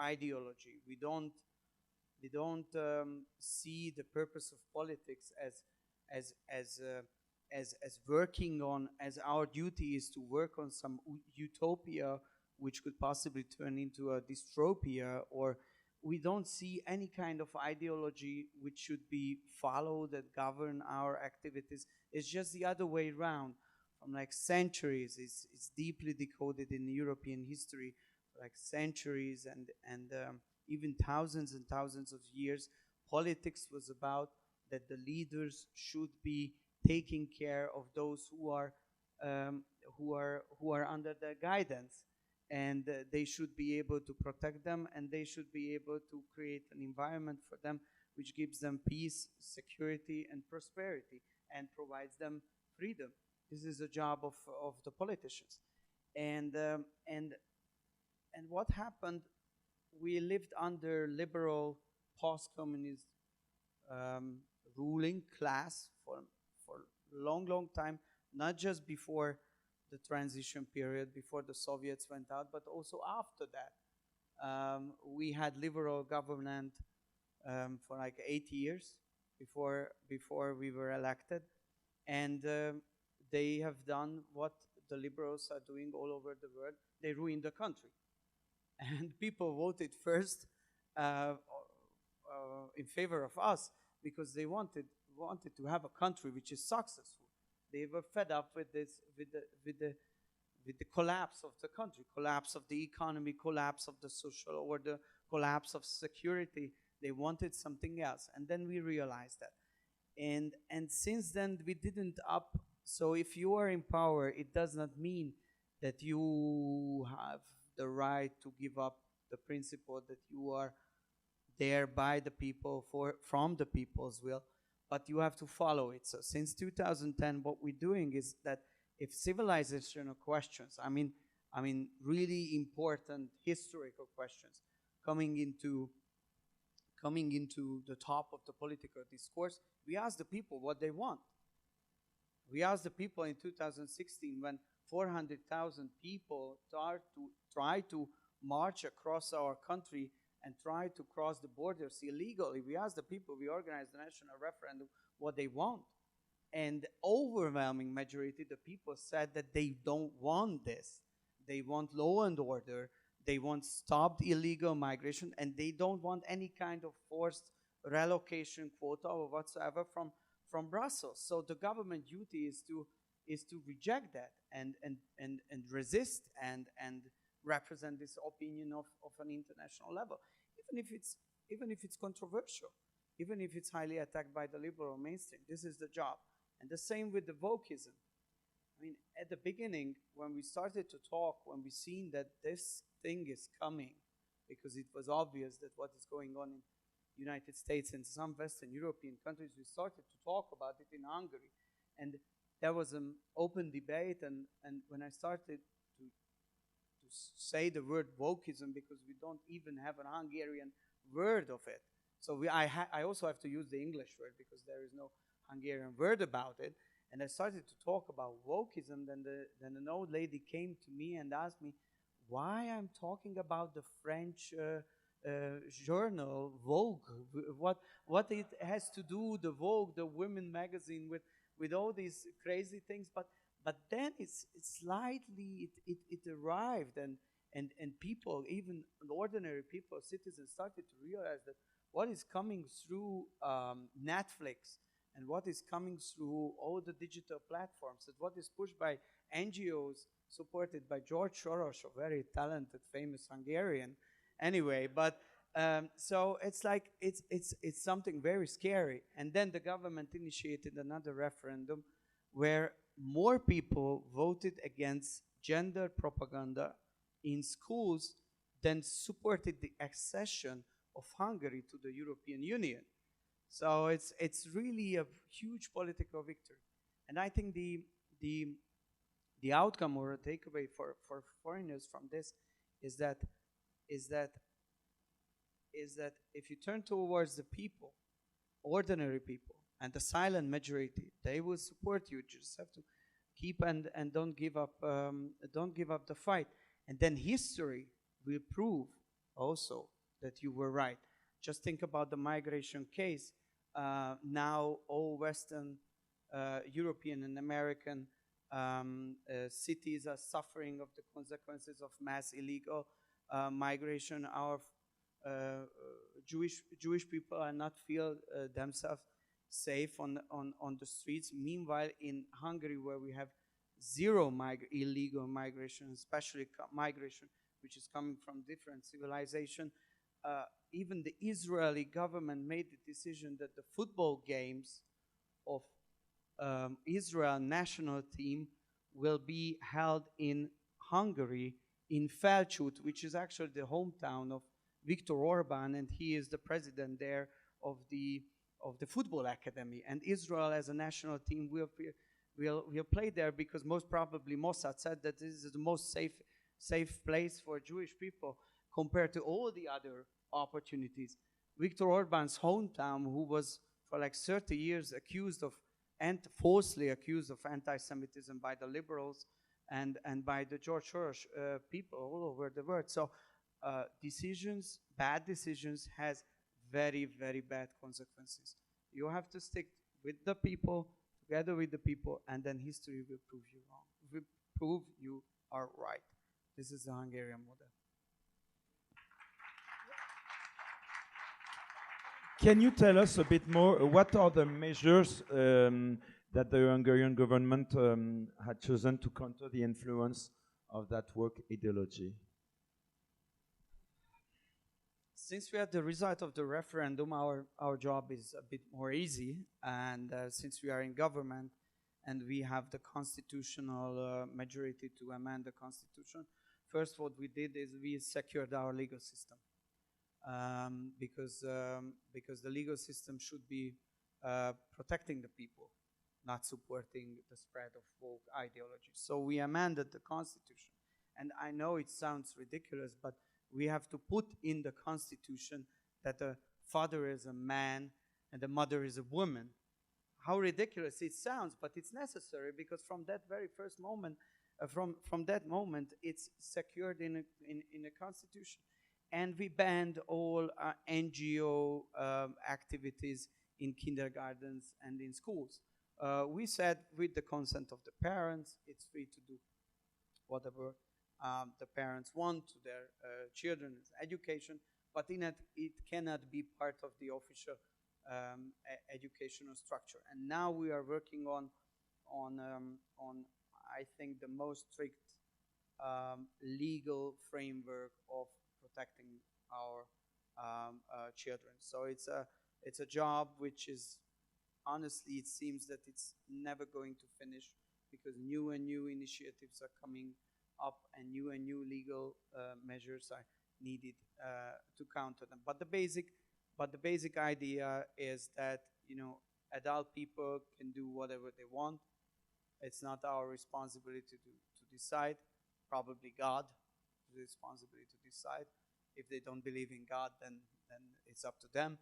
ideology. We don't see the purpose of politics as working on, as our duty is to work on some utopia which could possibly turn into a dystopia, or we don't see any kind of ideology which should be followed that govern our activities. It's just the other way around. From like centuries, it's deeply decoded in European history, like centuries and even thousands and thousands of years. Politics was about that the leaders should be taking care of those who are under their guidance, and they should be able to protect them, and they should be able to create an environment for them which gives them peace, security, and prosperity, and provides them freedom. This is the job of the politicians. And what happened? We lived under liberal, post-communist ruling class for a long time, not just before the transition period, before the Soviets went out, but also after that. We had liberal government for like 8 years before we were elected, and they have done what the liberals are doing all over the world. They ruined the country, and people voted first in favor of us because they wanted to have a country which is successful. They were fed up with this, with the collapse of the country, collapse of the economy, collapse of the social order, collapse of security. They wanted something else, and then we realized that. And since then we didn't up. So if you are in power, it does not mean that you have the right to give up the principle that you are there by the people, from the people's will, but you have to follow it. So since 2010, what we're doing is that if civilizational questions, I mean really important historical questions, coming into the top of the political discourse, we ask the people what they want. We asked the people in 2016 when 400,000 people try to march across our country and try to cross the borders illegally. We asked the people, we organized the national referendum, what they want. And overwhelming majority, the people said that they don't want this. They want law and order. They want stopped illegal migration, and they don't want any kind of forced relocation quota or whatsoever from Brussels. So the government duty is to reject that and resist and represent this opinion of an international level, even if it's controversial, even if it's highly attacked by the liberal mainstream. This is the job. And the same with the Wokism. I mean, at the beginning, when we started to talk, when we seen that this thing is coming, because it was obvious that what is going on United States and some Western European countries, we started to talk about it in Hungary. And there was an open debate, and when I started to say the word Wokism, because we don't even have an Hungarian word of it. So I also have to use the English word because there is no Hungarian word about it. And I started to talk about Wokism, then an old lady came to me and asked me why I'm talking about the French journal Vogue, what it has to do, the Vogue, the women magazine, with all these crazy things. But then it's slightly it arrived, and people, even ordinary people, citizens, started to realize that what is coming through Netflix and what is coming through all the digital platforms, and what is pushed by NGOs supported by George Soros, a very talented, famous Hungarian. Anyway, but so it's like it's something very scary. And then the government initiated another referendum where more people voted against gender propaganda in schools than supported the accession of Hungary to the European Union. So it's really a huge political victory. And I think the outcome or a takeaway for foreigners from this is that if you turn towards the people, ordinary people, and the silent majority, they will support you. You just have to keep and don't give up the fight. And then history will prove also that you were right. Just think about the migration case. Now all Western European and American cities are suffering of the consequences of mass illegal migration. Our Jewish people are not feel themselves safe on the streets. Meanwhile, in Hungary, where we have zero illegal migration, especially migration which is coming from different civilization, even the Israeli government made the decision that the football games of Israel national team will be held in Hungary, in Felcsút, which is actually the hometown of Viktor Orban, and he is the president there of the football academy. And Israel as a national team will play there because most probably Mossad said that this is the most safe place for Jewish people compared to all the other opportunities. Viktor Orban's hometown, who was for like 30 years accused of and falsely accused of anti-Semitism by the liberals and by the George Soros people all over the world. So bad decisions has very, very bad consequences. You have to stick with the people, together with the people, and then history will prove you wrong. Will prove you are right. This is the Hungarian model. Can you tell us a bit more? What are the measures that the Hungarian government had chosen to counter the influence of that woke ideology? Since we had the result of the referendum, our job is a bit more easy. And since we are in government and we have the constitutional majority to amend the constitution, first what we did is we secured our legal system. Because the legal system should be protecting the people, not supporting the spread of woke ideology. So we amended the constitution. And I know it sounds ridiculous, but we have to put in the constitution that the father is a man and the mother is a woman. How ridiculous it sounds, but it's necessary because from that very first moment, from that moment, it's secured in a constitution. And we banned all NGO activities in kindergartens and in schools. We said with the consent of the parents, it's free to do whatever the parents want to their children's education, but it cannot be part of the official educational structure. And now we are working on I think the most strict legal framework of protecting our children. So it's a job which is, honestly, it seems that it's never going to finish because new and new initiatives are coming up and new legal measures are needed to counter them. But But the basic idea is that, you know, adult people can do whatever they want. It's not our responsibility to decide. Probably God has the responsibility to decide. If they don't believe in God, then it's up to them.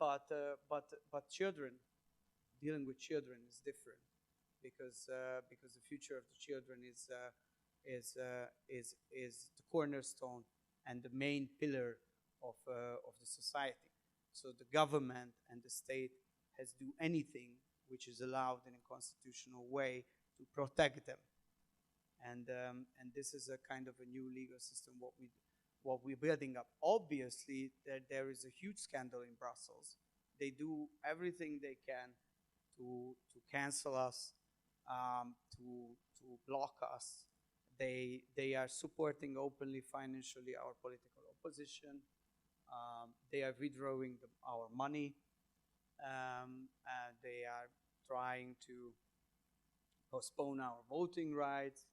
But children, dealing with children is different, because the future of the children is the cornerstone and the main pillar of the society. So the government and the state has to do anything which is allowed in a constitutional way to protect them. And this is a kind of a new legal system what we're building up. Obviously, there is a huge scandal in Brussels. They do everything they can to cancel us, to block us. They are supporting openly financially our political opposition. They are withdrawing our money. They are trying to postpone our voting rights,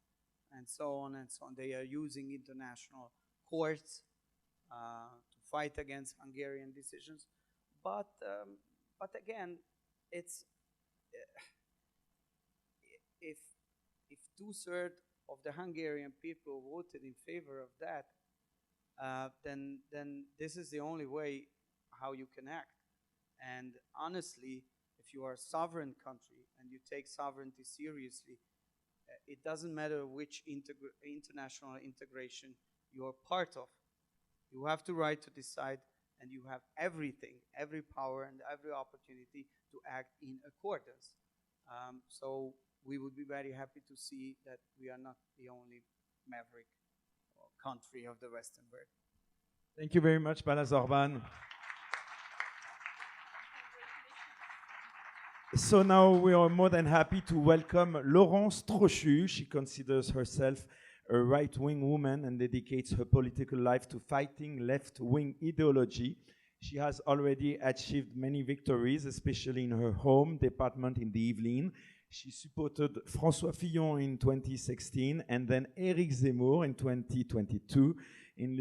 and so on and so on. They are using international courts to fight against Hungarian decisions. But again, it's if 2/3 of the Hungarian people voted in favor of that, then this is the only way how you can act. And honestly, if you are a sovereign country and you take sovereignty seriously, it doesn't matter which international integration you are part of. You have the right to decide, and you have everything, every power and every opportunity to act in accordance. So we would be very happy to see that we are not the only maverick country of the Western world. Thank you very much, BALÁZS ORBÁN. So now we are more than happy to welcome Laurence Trochu. She considers herself a right-wing woman and dedicates her political life to fighting left-wing ideology. She has already achieved many victories, especially in her home department in the Yvelines. She supported François Fillon in 2016 and then Éric Zemmour in 2022. In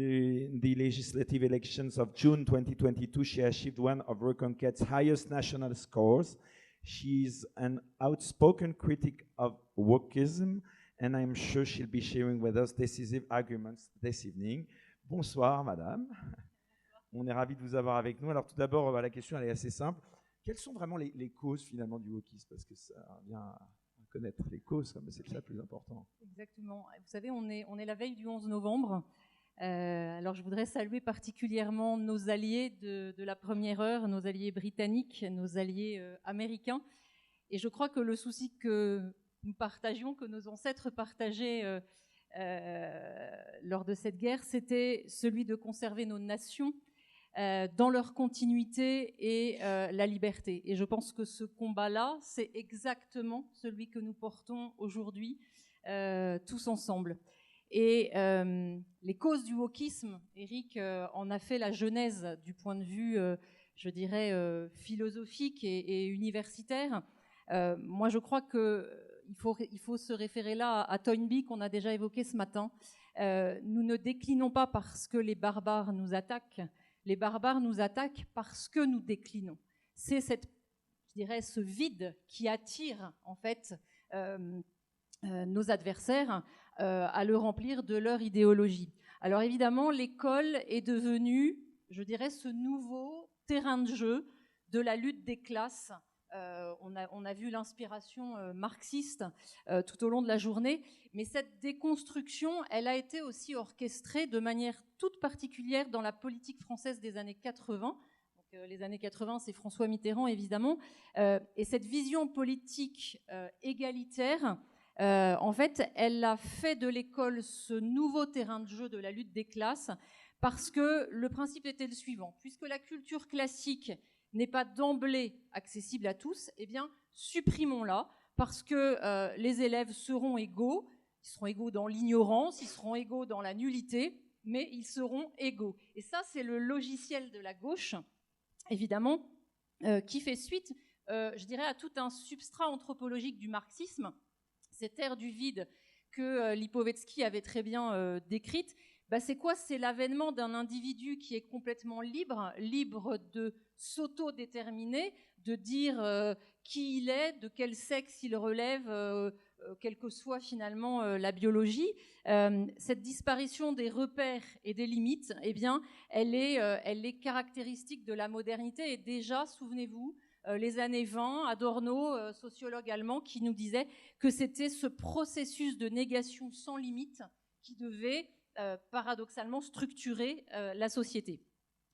the legislative elections of June 2022, she achieved one of Reconquête's highest national scores. She's an outspoken critic of Wokism, and I'm sure she'll be sharing with us decisive arguments this evening. Bonsoir, madame. On est ravis de vous avoir avec nous. Alors tout d'abord, la question elle est assez simple. Quelles sont vraiment les causes finalement du wokisme? Parce que ça vient à connaître les causes, mais c'est ça le plus important. Exactement. Vous savez, on est la veille du 11 novembre. Alors je voudrais saluer particulièrement nos alliés de la première heure, nos alliés britanniques, nos alliés américains. Et je crois que le souci que nous partagions, que nos ancêtres partageaient lors de cette guerre, c'était celui de conserver nos nations dans leur continuité et la liberté. Et je pense que ce combat-là, c'est exactement celui que nous portons aujourd'hui tous ensemble. Et les causes du wokisme, Eric en a fait la genèse du point de vue, je dirais, philosophique et universitaire. Moi, je crois qu'il faut se référer là à Toynbee, qu'on a déjà évoqué ce matin. Nous ne déclinons pas parce que les barbares nous attaquent. Les barbares nous attaquent parce que nous déclinons. C'est je dirais, ce vide qui attire, en fait, nos adversaires à le remplir de leur idéologie. Alors évidemment, l'école est devenue, je dirais, ce nouveau terrain de jeu de la lutte des classes. On a vu l'inspiration marxiste tout au long de la journée, mais cette déconstruction, elle a été aussi orchestrée de manière toute particulière dans la politique française des années 80. Donc, les années 80, c'est François Mitterrand, évidemment. Et cette vision politique égalitaire, en fait, elle a fait de l'école ce nouveau terrain de jeu de la lutte des classes parce que le principe était le suivant. Puisque la culture classique n'est pas d'emblée accessible à tous, eh bien, supprimons-la parce que les élèves seront égaux. Ils seront égaux dans l'ignorance, ils seront égaux dans la nullité, mais ils seront égaux. Et ça, c'est le logiciel de la gauche, évidemment, qui fait suite, je dirais, à tout un substrat anthropologique du marxisme, cette ère du vide que Lipovetsky avait très bien décrite. c'est quoi? C'est l'avènement d'un individu qui est complètement libre, libre de s'autodéterminer, de dire qui il est, de quel sexe il relève, quelle que soit finalement la biologie. Cette disparition des repères et des limites, eh bien, elle est caractéristique de la modernité. Et déjà, souvenez-vous, les années 20, Adorno, sociologue allemand, qui nous disait que c'était ce processus de négation sans limite qui devait paradoxalement structurer la société.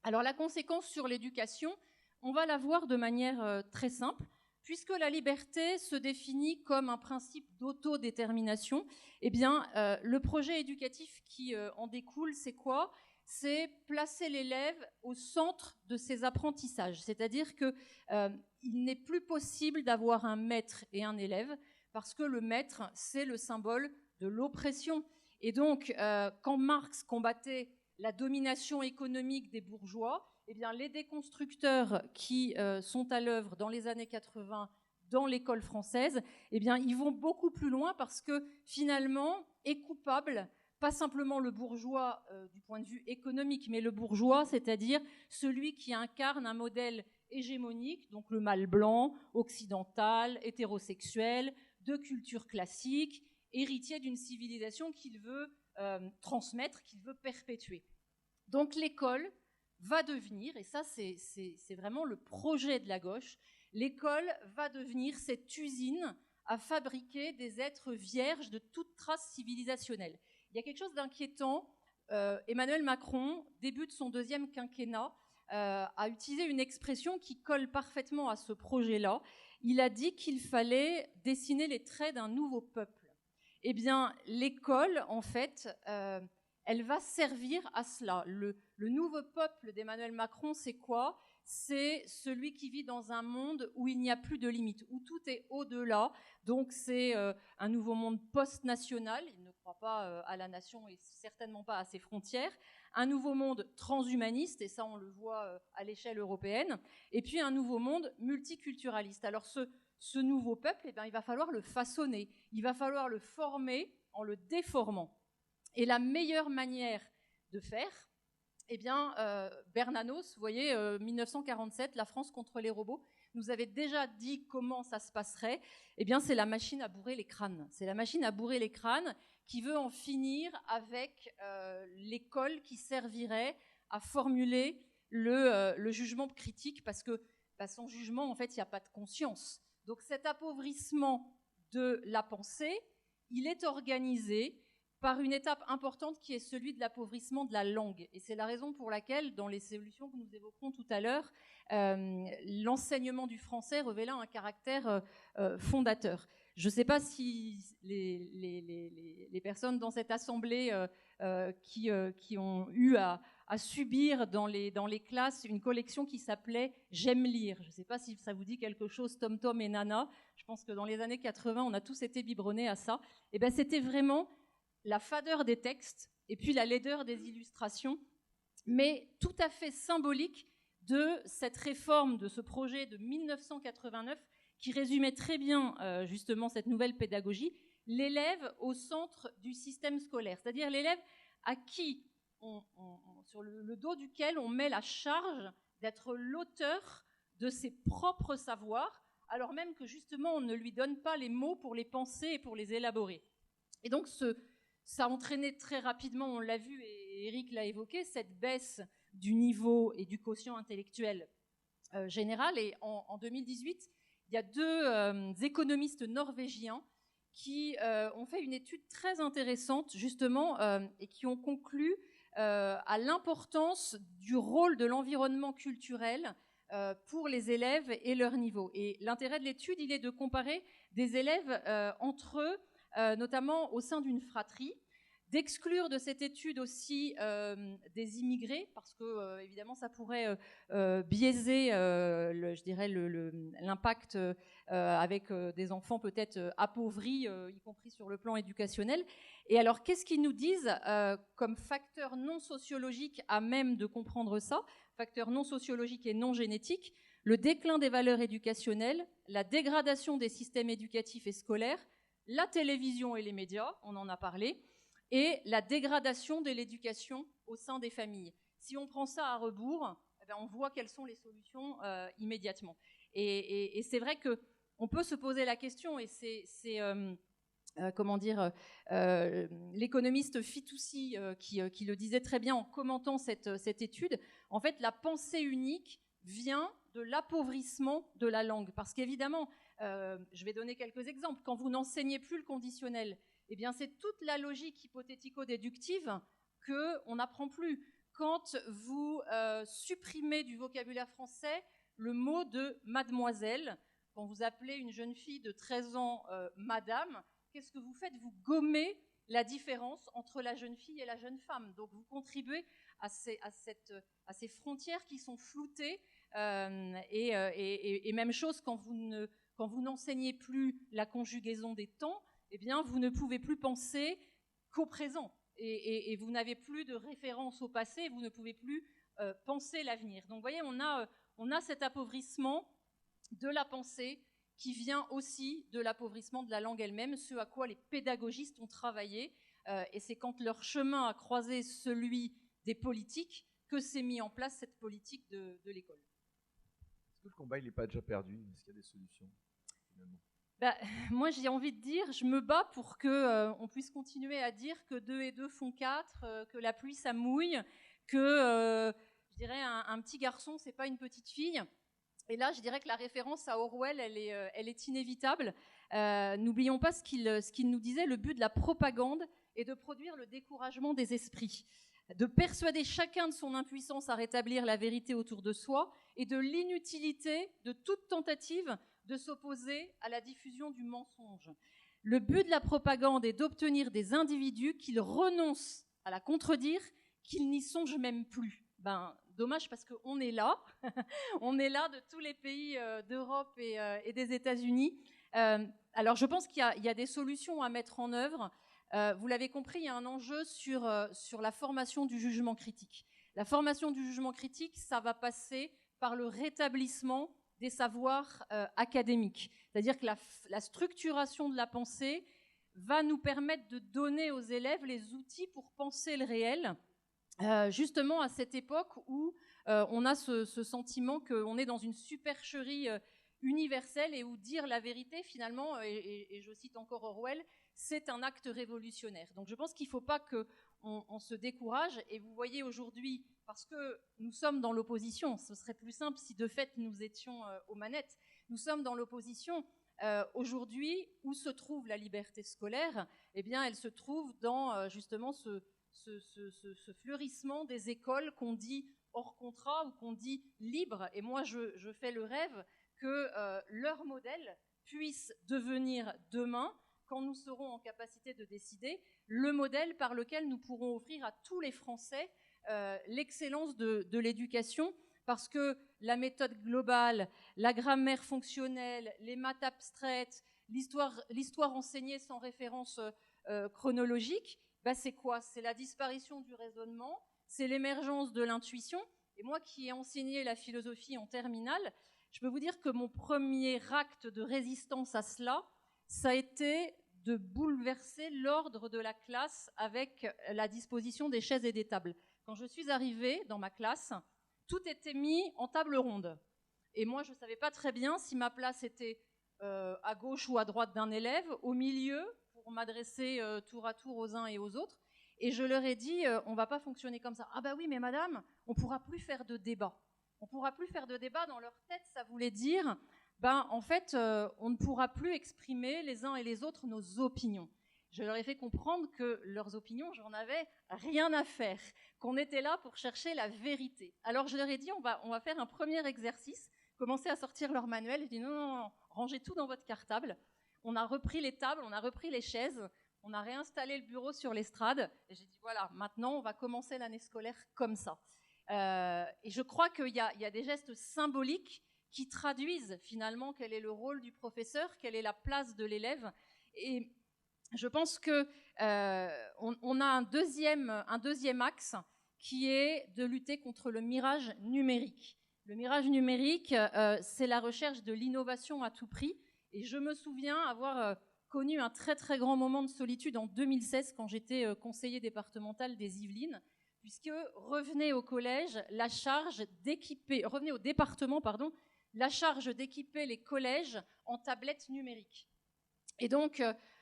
Alors la conséquence sur l'éducation, on va la voir de manière très simple. Puisque la liberté se définit comme un principe d'autodétermination, eh bien, le projet éducatif qui en découle, c'est quoi? C'est placer l'élève au centre de ses apprentissages. C'est-à-dire qu'il n'est plus possible d'avoir un maître et un élève, parce que le maître, c'est le symbole de l'oppression. Et donc, quand Marx combattait la domination économique des bourgeois, eh bien, les déconstructeurs qui sont à l'œuvre dans les années 80 dans l'école française, eh bien, ils vont beaucoup plus loin parce que finalement est coupable pas simplement le bourgeois du point de vue économique, mais le bourgeois, c'est-à-dire celui qui incarne un modèle hégémonique, donc le mâle blanc, occidental, hétérosexuel, de culture classique, héritier d'une civilisation qu'il veut transmettre, qu'il veut perpétuer. Donc l'école va devenir, et ça c'est vraiment le projet de la gauche, l'école va devenir cette usine à fabriquer des êtres vierges de toute trace civilisationnelle. Il y a quelque chose d'inquiétant. Emmanuel Macron, début de son deuxième quinquennat, a utilisé une expression qui colle parfaitement à ce projet-là. Il a dit qu'il fallait dessiner les traits d'un nouveau peuple. Eh bien, l'école, en fait, elle va servir à cela. Le nouveau peuple d'Emmanuel Macron, c'est quoi? C'est celui qui vit dans un monde où il n'y a plus de limites, où tout est au-delà. Donc c'est un nouveau monde post-national, il ne croit pas à la nation et certainement pas à ses frontières. Un nouveau monde transhumaniste, et ça on le voit à l'échelle européenne. Et puis un nouveau monde multiculturaliste. Alors ce nouveau peuple, eh bien, il va falloir le façonner, il va falloir le former en le déformant. Et la meilleure manière de faire, eh bien, Bernanos, vous voyez, 1947, la France contre les robots, nous avait déjà dit comment ça se passerait. Eh bien, c'est la machine à bourrer les crânes. C'est la machine à bourrer les crânes qui veut en finir avec l'école qui servirait à formuler le jugement critique, parce que sans jugement, en fait, il n'y a pas de conscience. Donc cet appauvrissement de la pensée, il est organisé par une étape importante qui est celui de l'appauvrissement de la langue. Et c'est la raison pour laquelle, dans les solutions que nous évoquerons tout à l'heure, l'enseignement du français revêt un caractère fondateur. Je ne sais pas si les personnes dans cette assemblée qui ont eu à subir dans les classes une collection qui s'appelait « J'aime lire ». Je ne sais pas si ça vous dit quelque chose, Tom Tom et Nana. Je pense que dans les années 80, on a tous été biberonnés à ça. Et ben, c'était vraiment la fadeur des textes et puis la laideur des illustrations, mais tout à fait symbolique de cette réforme, de ce projet de 1989 qui résumait très bien justement cette nouvelle pédagogie, l'élève au centre du système scolaire, c'est-à-dire l'élève à qui, sur le dos duquel on met la charge d'être l'auteur de ses propres savoirs, alors même que justement on ne lui donne pas les mots pour les penser et pour les élaborer. Et donc ça a entraîné très rapidement, on l'a vu et Eric l'a évoqué, cette baisse du niveau et du quotient intellectuel général. Et en 2018, il y a deux économistes norvégiens qui ont fait une étude très intéressante, justement, et qui ont conclu à l'importance du rôle de l'environnement culturel pour les élèves et leur niveau. Et l'intérêt de l'étude, il est de comparer des élèves entre eux, notamment au sein d'une fratrie, d'exclure de cette étude aussi des immigrés, parce que évidemment ça pourrait biaiser, je dirais, l'impact avec des enfants peut-être appauvris, y compris sur le plan éducationnel. Et alors, qu'est-ce qu'ils nous disent comme facteur non sociologique à même de comprendre ça, facteur non sociologique et non génétique? Le déclin des valeurs éducationnelles, la dégradation des systèmes éducatifs et scolaires, la télévision et les médias, on en a parlé, et la dégradation de l'éducation au sein des familles. Si on prend ça à rebours, eh bien, on voit quelles sont les solutions immédiatement. Et c'est vrai qu'on peut se poser la question, et c'est comment dire, l'économiste Fitoussi qui le disait très bien en commentant cette étude. En fait, la pensée unique vient de l'appauvrissement de la langue. Parce qu'évidemment, je vais donner quelques exemples. Quand vous n'enseignez plus le conditionnel, eh bien, c'est toute la logique hypothético-déductive qu'on n'apprend plus. Quand vous supprimez du vocabulaire français le mot de mademoiselle, quand vous appelez une jeune fille de 13 ans madame, qu'est-ce que vous faites? Vous gommez la différence entre la jeune fille et la jeune femme. Donc vous contribuez à ces frontières qui sont floutées. Et même chose quand vous n'enseignez plus la conjugaison des temps, eh bien vous ne pouvez plus penser qu'au présent. Et vous n'avez plus de référence au passé, vous ne pouvez plus penser l'avenir. Donc vous voyez, on a cet appauvrissement de la pensée qui vient aussi de l'appauvrissement de la langue elle-même, ce à quoi les pédagogistes ont travaillé. Et c'est quand leur chemin a croisé celui des politiques que s'est mis en place cette politique de l'école. Est-ce que le combat, il n'est pas déjà perdu? Est-ce qu'il y a des solutions finalement? Moi, j'ai envie de dire, je me bats pour qu'on puisse continuer à dire que 2 et 2 font 4, que la pluie, ça mouille, que, je dirais, un petit garçon, c'est pas une petite fille. Et là, je dirais que la référence à Orwell, elle est inévitable. N'oublions pas ce qu'il nous disait, le but de la propagande est de produire le découragement des esprits, de persuader chacun de son impuissance à rétablir la vérité autour de soi et de l'inutilité de toute tentative de s'opposer à la diffusion du mensonge. Le but de la propagande est d'obtenir des individus qu'ils renoncent à la contredire, qu'ils n'y songent même plus. Dommage parce qu'on est là, on est là de tous les pays d'Europe et des États-Unis. Alors je pense qu'il y a des solutions à mettre en œuvre. Vous l'avez compris, il y a un enjeu sur la formation du jugement critique. La formation du jugement critique, ça va passer par le rétablissement des savoirs académiques. C'est-à-dire que la structuration de la pensée va nous permettre de donner aux élèves les outils pour penser le réel, justement à cette époque où on a ce sentiment qu'on est dans une supercherie universelle et où dire la vérité, finalement, et je cite encore Orwell, c'est un acte révolutionnaire. Donc je pense qu'il ne faut pas qu'on se décourage. Et vous voyez aujourd'hui, parce que nous sommes dans l'opposition, ce serait plus simple si de fait nous étions aux manettes, nous sommes dans l'opposition. Aujourd'hui, où se trouve la liberté scolaire? Eh bien, elle se trouve dans justement ce fleurissement des écoles qu'on dit hors contrat ou qu'on dit libre. Et moi, je fais le rêve que leur modèle puisse devenir demain, quand nous serons en capacité de décider, le modèle par lequel nous pourrons offrir à tous les Français l'excellence de l'éducation, parce que la méthode globale, la grammaire fonctionnelle, les maths abstraites, l'histoire enseignée sans référence chronologique, c'est quoi? C'est la disparition du raisonnement, c'est l'émergence de l'intuition. Et moi qui ai enseigné la philosophie en terminale, je peux vous dire que mon premier acte de résistance à cela, ça a été de bouleverser l'ordre de la classe avec la disposition des chaises et des tables. Quand je suis arrivée dans ma classe, tout était mis en table ronde. Et moi, je ne savais pas très bien si ma place était à gauche ou à droite d'un élève, au milieu, pour m'adresser tour à tour aux uns et aux autres. Et je leur ai dit, on ne va pas fonctionner comme ça. Ah bah oui, mais madame, on ne pourra plus faire de débat. On ne pourra plus faire de débat. Dans leur tête, ça voulait dire, en fait, on ne pourra plus exprimer les uns et les autres nos opinions. Je leur ai fait comprendre que leurs opinions, j'en avais rien à faire, qu'on était là pour chercher la vérité. Alors je leur ai dit, on va faire un premier exercice, commencer à sortir leur manuel. Je dis non, rangez tout dans votre cartable. On a repris les tables, on a repris les chaises, on a réinstallé le bureau sur l'estrade. Et j'ai dit, voilà, maintenant, on va commencer l'année scolaire comme ça. Et je crois qu'il y a des gestes symboliques qui traduisent finalement quel est le rôle du professeur, quelle est la place de l'élève. Et je pense qu'on a un deuxième axe qui est de lutter contre le mirage numérique. Le mirage numérique, c'est la recherche de l'innovation à tout prix. Et je me souviens avoir connu un très très grand moment de solitude en 2016 quand j'étais conseiller départemental des Yvelines, puisque revenait au département, la charge d'équiper les collèges en tablettes numériques. Et donc,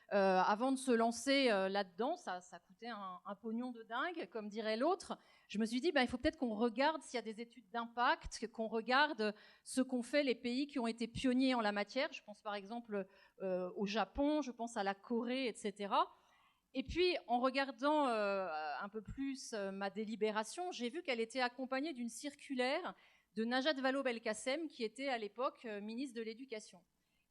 avant de se lancer là-dedans, ça coûtait un pognon de dingue, comme dirait l'autre. Je me suis dit, il faut peut-être qu'on regarde s'il y a des études d'impact, qu'on regarde ce qu'ont fait les pays qui ont été pionniers en la matière. Je pense par exemple au Japon, je pense à la Corée, etc. Et puis, en regardant un peu plus ma délibération, j'ai vu qu'elle était accompagnée d'une circulaire de Najat Vallaud-Belkacem, qui était à l'époque ministre de l'Éducation.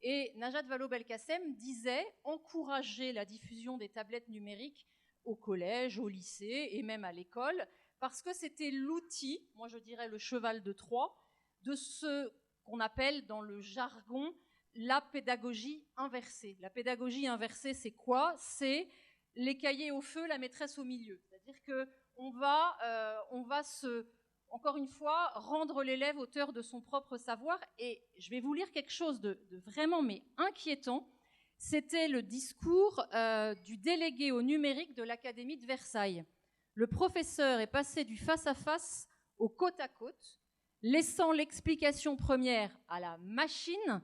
Et Najat Vallaud-Belkacem disait encourager la diffusion des tablettes numériques au collège, au lycée et même à l'école, parce que c'était l'outil, moi je dirais le cheval de Troie, de ce qu'on appelle dans le jargon la pédagogie inversée. La pédagogie inversée, c'est quoi? C'est les cahiers au feu, la maîtresse au milieu. C'est-à-dire qu'on va encore une fois, rendre l'élève auteur de son propre savoir. Et je vais vous lire quelque chose de vraiment inquiétant. C'était le discours du délégué au numérique de l'Académie de Versailles. Le professeur est passé du face-à-face au côte-à-côte, laissant l'explication première à la machine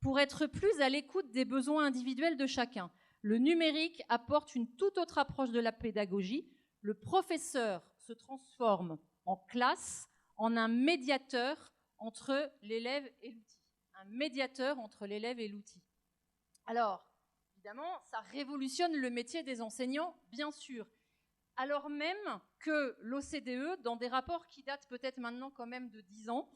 pour être plus à l'écoute des besoins individuels de chacun. Le numérique apporte une toute autre approche de la pédagogie. Le professeur se transforme en classe, en un médiateur entre l'élève et l'outil. Un médiateur entre l'élève et l'outil. Alors, évidemment, ça révolutionne le métier des enseignants, bien sûr. Alors même que l'OCDE, dans des rapports qui datent peut-être maintenant quand même de 10 ans,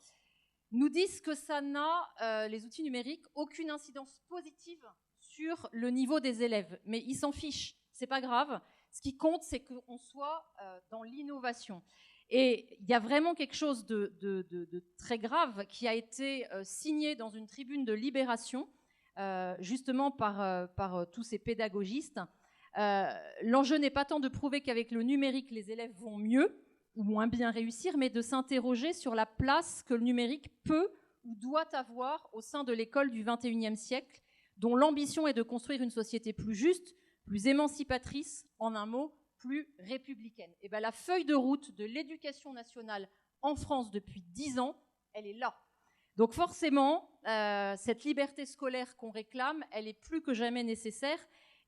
nous disent que ça n'a, les outils numériques, aucune incidence positive sur le niveau des élèves. Mais ils s'en fichent, c'est pas grave. Ce qui compte, c'est qu'on soit dans l'innovation. Et il y a vraiment quelque chose de très grave qui a été signé dans une tribune de Libération, justement par tous ces pédagogistes. L'enjeu n'est pas tant de prouver qu'avec le numérique, les élèves vont mieux ou moins bien réussir, mais de s'interroger sur la place que le numérique peut ou doit avoir au sein de l'école du XXIe siècle, dont l'ambition est de construire une société plus juste, plus émancipatrice, en un mot, plus républicaine. Et bien, la feuille de route de l'éducation nationale en France depuis 10 ans, elle est là. Donc forcément, cette liberté scolaire qu'on réclame, elle est plus que jamais nécessaire.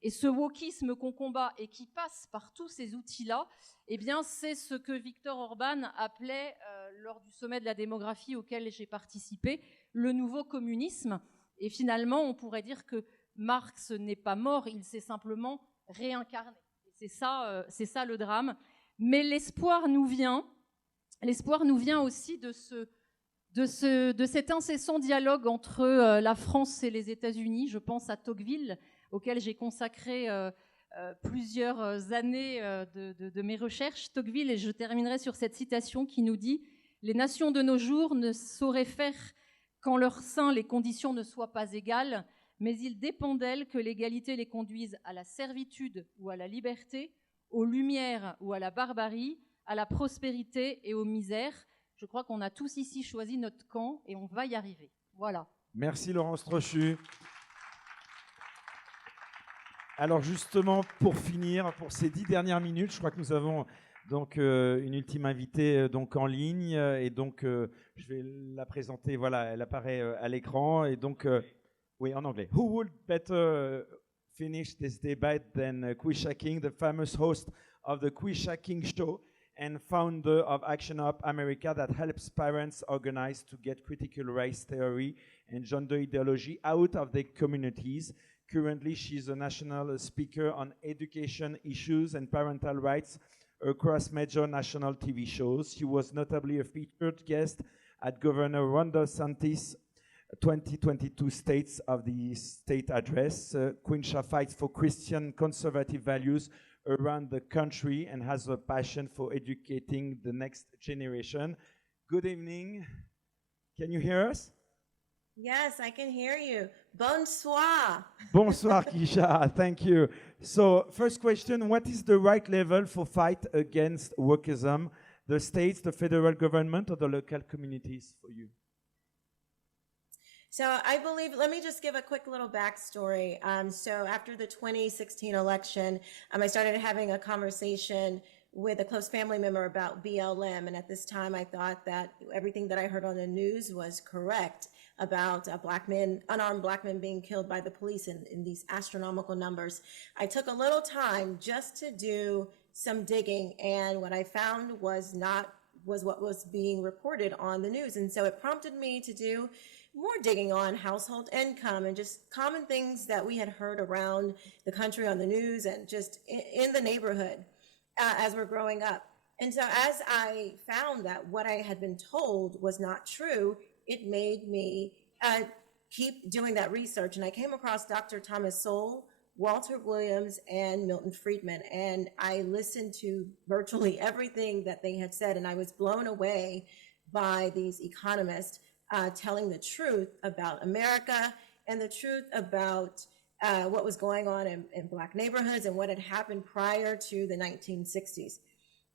Et ce wokisme qu'on combat et qui passe par tous ces outils-là, eh bien, c'est ce que Viktor Orban appelait, lors du sommet de la démographie auquel j'ai participé, le nouveau communisme. Et finalement, on pourrait dire que Marx n'est pas mort, il s'est simplement réincarné. C'est ça le drame. Mais l'espoir nous vient aussi de cet incessant dialogue entre la France et les États-Unis. Je pense à Tocqueville, auquel j'ai consacré plusieurs années de mes recherches. Tocqueville, et je terminerai sur cette citation qui nous dit « Les nations de nos jours ne sauraient faire qu'en leur sein les conditions ne soient pas égales, mais il dépend d'elles que l'égalité les conduise à la servitude ou à la liberté, aux lumières ou à la barbarie, à la prospérité et aux misères. » Je crois qu'on a tous ici choisi notre camp et on va y arriver. Voilà. Merci Laurence Trochu. Alors justement, pour finir, pour ces 10 dernières minutes, je crois que nous avons donc une ultime invitée donc en ligne et donc je vais la présenter. Voilà, elle apparaît à l'écran et donc oui, en anglais. Who would better finish this debate than QUISHA King, the famous host of the QUISHA King Show and founder of Action Up America that helps parents organize to get critical race theory and gender ideology out of their communities. Currently, she's a national speaker on education issues and parental rights across major national TV shows. She was notably a featured guest at Governor Ron DeSantis' 2022 States of the State Address. QUISHA fights for Christian conservative values around the country and has a passion for educating the next generation. Good evening. Can you hear us? Yes, I can hear you. Bonsoir. Bonsoir, QUISHA. Thank you. So, first question, what is the right level for fight against Wokism? The states, the federal government, or the local communities for you? So I believe, let me just give a quick little backstory. So after the 2016 election, I started having a conversation with a close family member about BLM. And at this time, I thought that everything that I heard on the news was correct about unarmed black men being killed by the police in these astronomical numbers. I took a little time just to do some digging, and what I found was what was being reported on the news. And so it prompted me to do more digging on household income and just common things that we had heard around the country on the news and just in the neighborhood as we're growing up. And so as I found that what I had been told was not true, it made me keep doing that research. And I came across Dr. Thomas Sowell, Walter Williams, and Milton Friedman. And I listened to virtually everything that they had said. And I was blown away by these economists telling the truth about America and the truth about what was going on in Black neighborhoods and what had happened prior to the 1960s.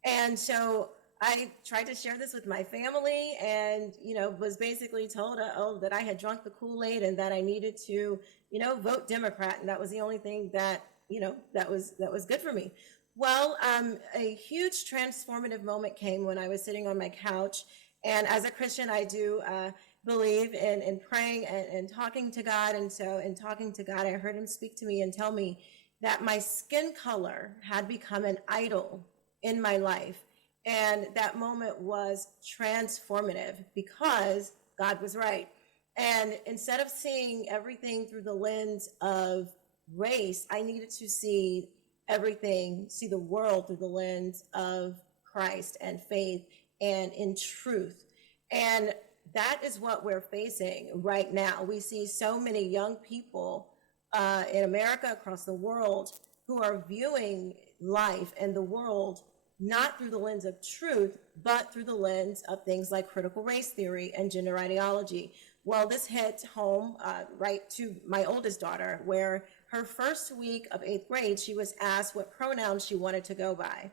And so I tried to share this with my family and, was basically told, that I had drunk the Kool-Aid and that I needed to, vote Democrat. And that was the only thing that, that was good for me. Well, a huge transformative moment came when I was sitting on my couch. And as a Christian, I do believe in praying and talking to God. And so in talking to God, I heard him speak to me and tell me that my skin color had become an idol in my life. And that moment was transformative because God was right. And instead of seeing everything through the lens of race, I needed to see the world through the lens of Christ and faith and in truth. And that is what we're facing right now. We see so many young people in America, across the world, who are viewing life and the world not through the lens of truth, but through the lens of things like critical race theory and gender ideology. Well, this hit home right to my oldest daughter, where her first week of 8th grade, she was asked what pronouns she wanted to go by.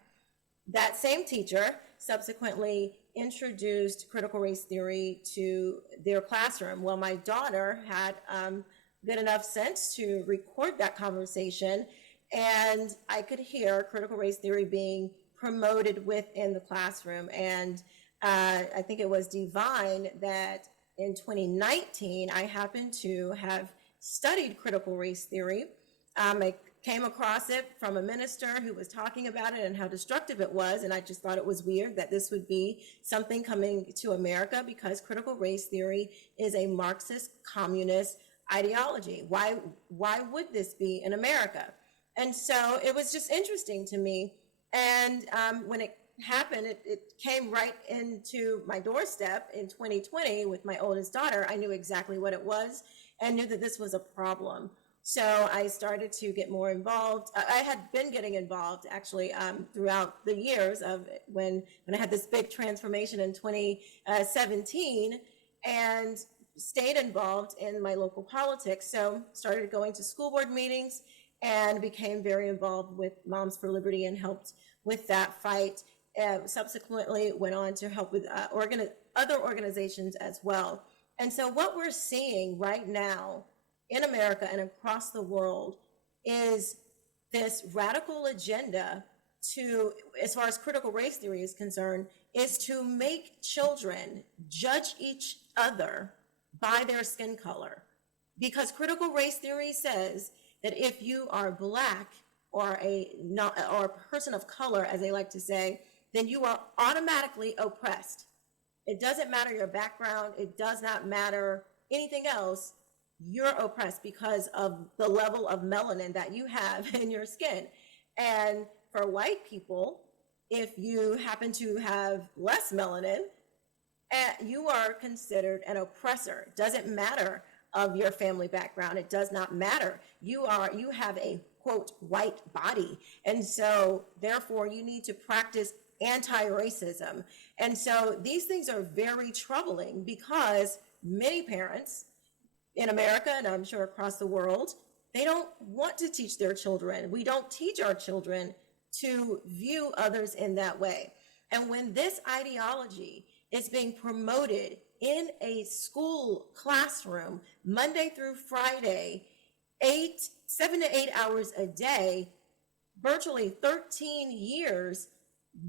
That same teacher subsequently introduced critical race theory to their classroom. Well, my daughter had good enough sense to record that conversation, and I could hear critical race theory being promoted within the classroom. And I think it was divine that in 2019, I happened to have studied critical race theory. I came across it from a minister who was talking about it and how destructive it was. And I just thought it was weird that this would be something coming to America, because critical race theory is a Marxist communist ideology. Why would this be in America? And so it was just interesting to me. And when it happened, it came right into my doorstep in 2020 with my oldest daughter. I knew exactly what it was and knew that this was a problem. So I started to get more involved. I had been getting involved actually throughout the years of when I had this big transformation in 2017, and stayed involved in my local politics. So started going to school board meetings and became very involved with Moms for Liberty and helped with that fight. Subsequently went on to help with other organizations as well. And so what we're seeing right now in America and across the world is this radical agenda to, as far as critical race theory is concerned, is to make children judge each other by their skin color. Because critical race theory says that if you are Black or a person of color, as they like to say, then you are automatically oppressed. It doesn't matter your background. It does not matter anything else. You're oppressed because of the level of melanin that you have in your skin. And for white people, if you happen to have less melanin, you are considered an oppressor. It doesn't matter of your family background. It does not matter. You have a, quote, white body. And so therefore you need to practice anti-racism. And so these things are very troubling, because many parents in America, and I'm sure across the world, they don't want to teach their children. We don't teach our children to view others in that way. And when this ideology is being promoted in a school classroom, Monday through Friday, 7 to 8 hours a day, virtually 13 years,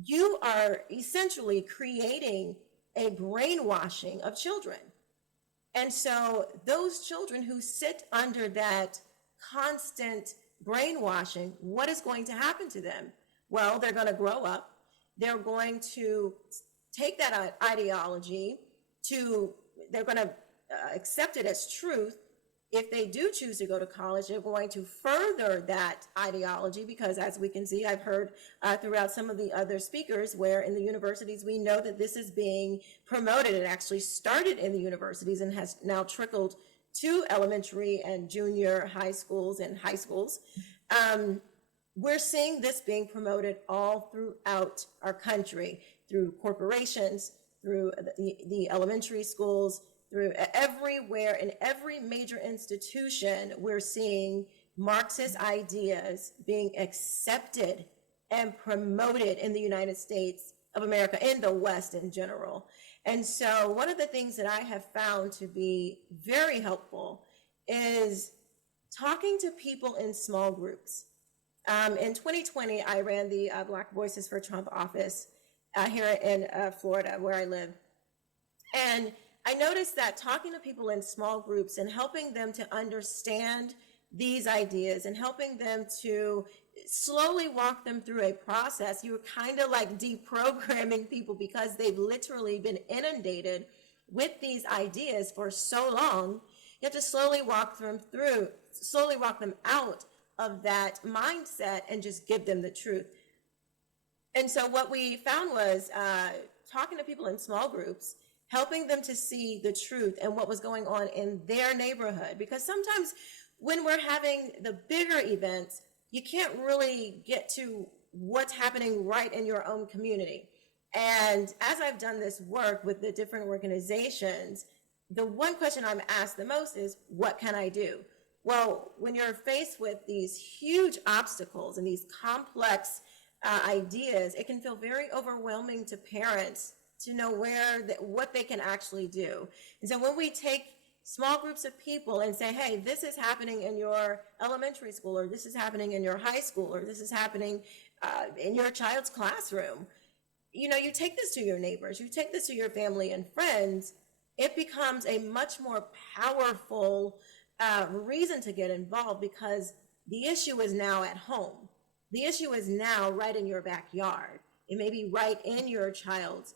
you are essentially creating a brainwashing of children. And so those children who sit under that constant brainwashing, what is going to happen to them? Well, they're going to grow up. They're going to take that ideology they're going to accept it as truth. If they do choose to go to college, they're going to further that ideology because, as we can see, I've heard throughout some of the other speakers where in the universities we know that this is being promoted. It actually started in the universities and has now trickled to elementary and junior high schools and high schools. We're seeing this being promoted all throughout our country through corporations, through the elementary schools, through everywhere, in every major institution, we're seeing Marxist ideas being accepted and promoted in the United States of America, in the West in general. And so one of the things that I have found to be very helpful is talking to people in small groups. In 2020, I ran the Black Voices for Trump office here in Florida, where I live. And I noticed that talking to people in small groups and helping them to understand these ideas and helping them to slowly walk them through a process, you were kind of like deprogramming people because they've literally been inundated with these ideas for so long. You have to slowly walk them through, slowly walk them out of that mindset and just give them the truth. And so what we found was talking to people in small groups, helping them to see the truth and what was going on in their neighborhood. Because sometimes when we're having the bigger events, you can't really get to what's happening right in your own community. And as I've done this work with the different organizations, the one question I'm asked the most is, what can I do? Well, when you're faced with these huge obstacles and these complex ideas, it can feel very overwhelming to parents to know what they can actually do. And so when we take small groups of people and say, hey, this is happening in your elementary school, or this is happening in your high school, or this is happening in your child's classroom, you take this to your neighbors, you take this to your family and friends, it becomes a much more powerful reason to get involved because the issue is now at home. The issue is now right in your backyard. It may be right in your child's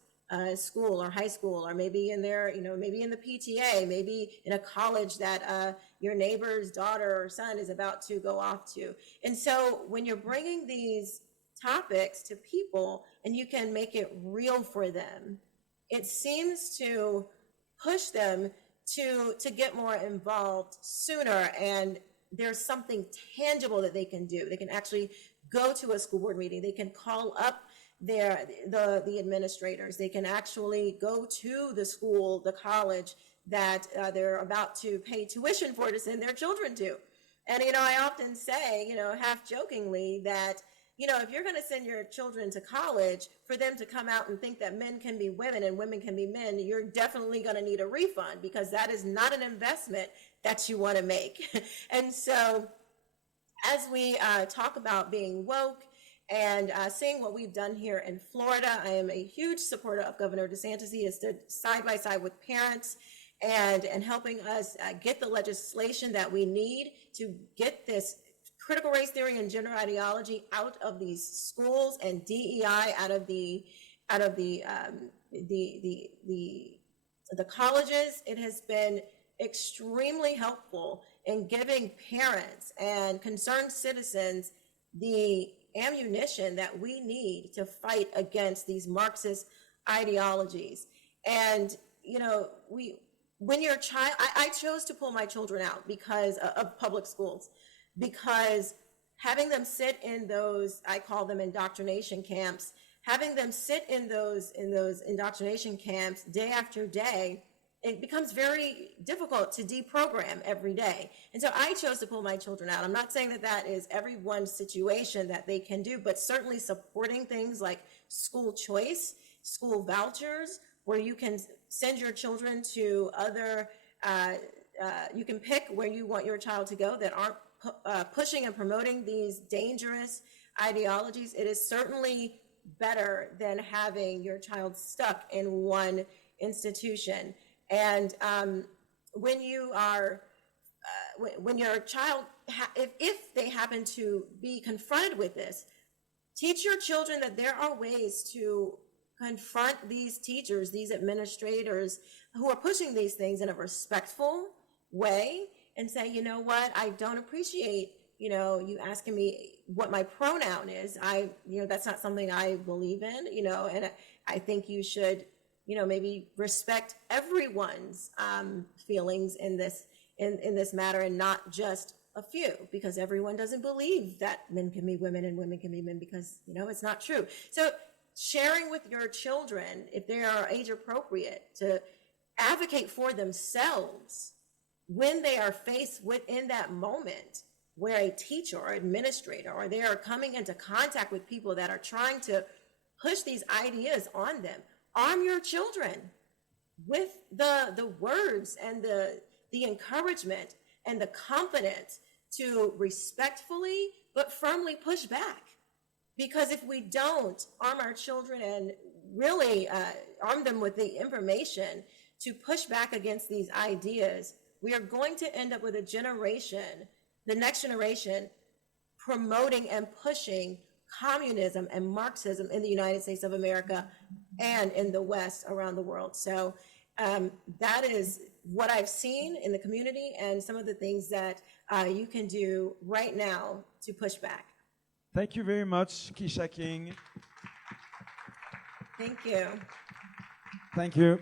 school or high school, or maybe in their, maybe in the PTA, maybe in a college that your neighbor's daughter or son is about to go off to. And so when you're bringing these topics to people and you can make it real for them, it seems to push them to get more involved sooner. And there's something tangible that they can do. They can actually go to a school board meeting. They can call up the administrators. They can actually go to the school, the college that they're about to pay tuition for to send their children to. And, I often say, half jokingly that, if you're going to send your children to college, for them to come out and think that men can be women and women can be men, you're definitely going to need a refund because that is not an investment that you want to make. And so as we talk about being woke, and seeing what we've done here in Florida, I am a huge supporter of Governor DeSantis. He has stood side by side with parents and helping us get the legislation that we need to get this critical race theory and gender ideology out of these schools and DEI out of the colleges. It has been extremely helpful in giving parents and concerned citizens the ammunition that we need to fight against these Marxist ideologies. And, when your child, I chose to pull my children out because of public schools, because having them sit in those, I call them indoctrination camps, having them sit in those indoctrination camps day after day, it becomes very difficult to deprogram every day. And so I chose to pull my children out. I'm not saying that that is everyone's situation that they can do, but certainly supporting things like school choice, school vouchers, where you can send your children to other, you can pick where you want your child to go that aren't pushing and promoting these dangerous ideologies. It is certainly better than having your child stuck in one institution. And when you are, when your child, if they happen to be confronted with this, teach your children that there are ways to confront these teachers, these administrators who are pushing these things in a respectful way, and say, you know what, I don't appreciate, you know, you asking me what my pronoun is. You know, that's not something I believe in, you know, and I think you should, you know, maybe respect everyone's feelings in this matter, and not just a few, because everyone doesn't believe that men can be women and women can be men, because, you know, it's not true. So sharing with your children, if they are age appropriate, to advocate for themselves when they are faced within that moment where a teacher or administrator, or they are coming into contact with people that are trying to push these ideas on them. Arm your children with the words and the encouragement and the confidence to respectfully but firmly push back. Because if we don't arm our children and really arm them with the information to push back against these ideas, we are going to end up with a generation, the next generation, promoting and pushing communism and Marxism in the United States of America and in the West around the world. So that is what I've seen in the community, and some of the things that you can do right now to push back. Thank you very much, Keisha King. Thank you. Thank you.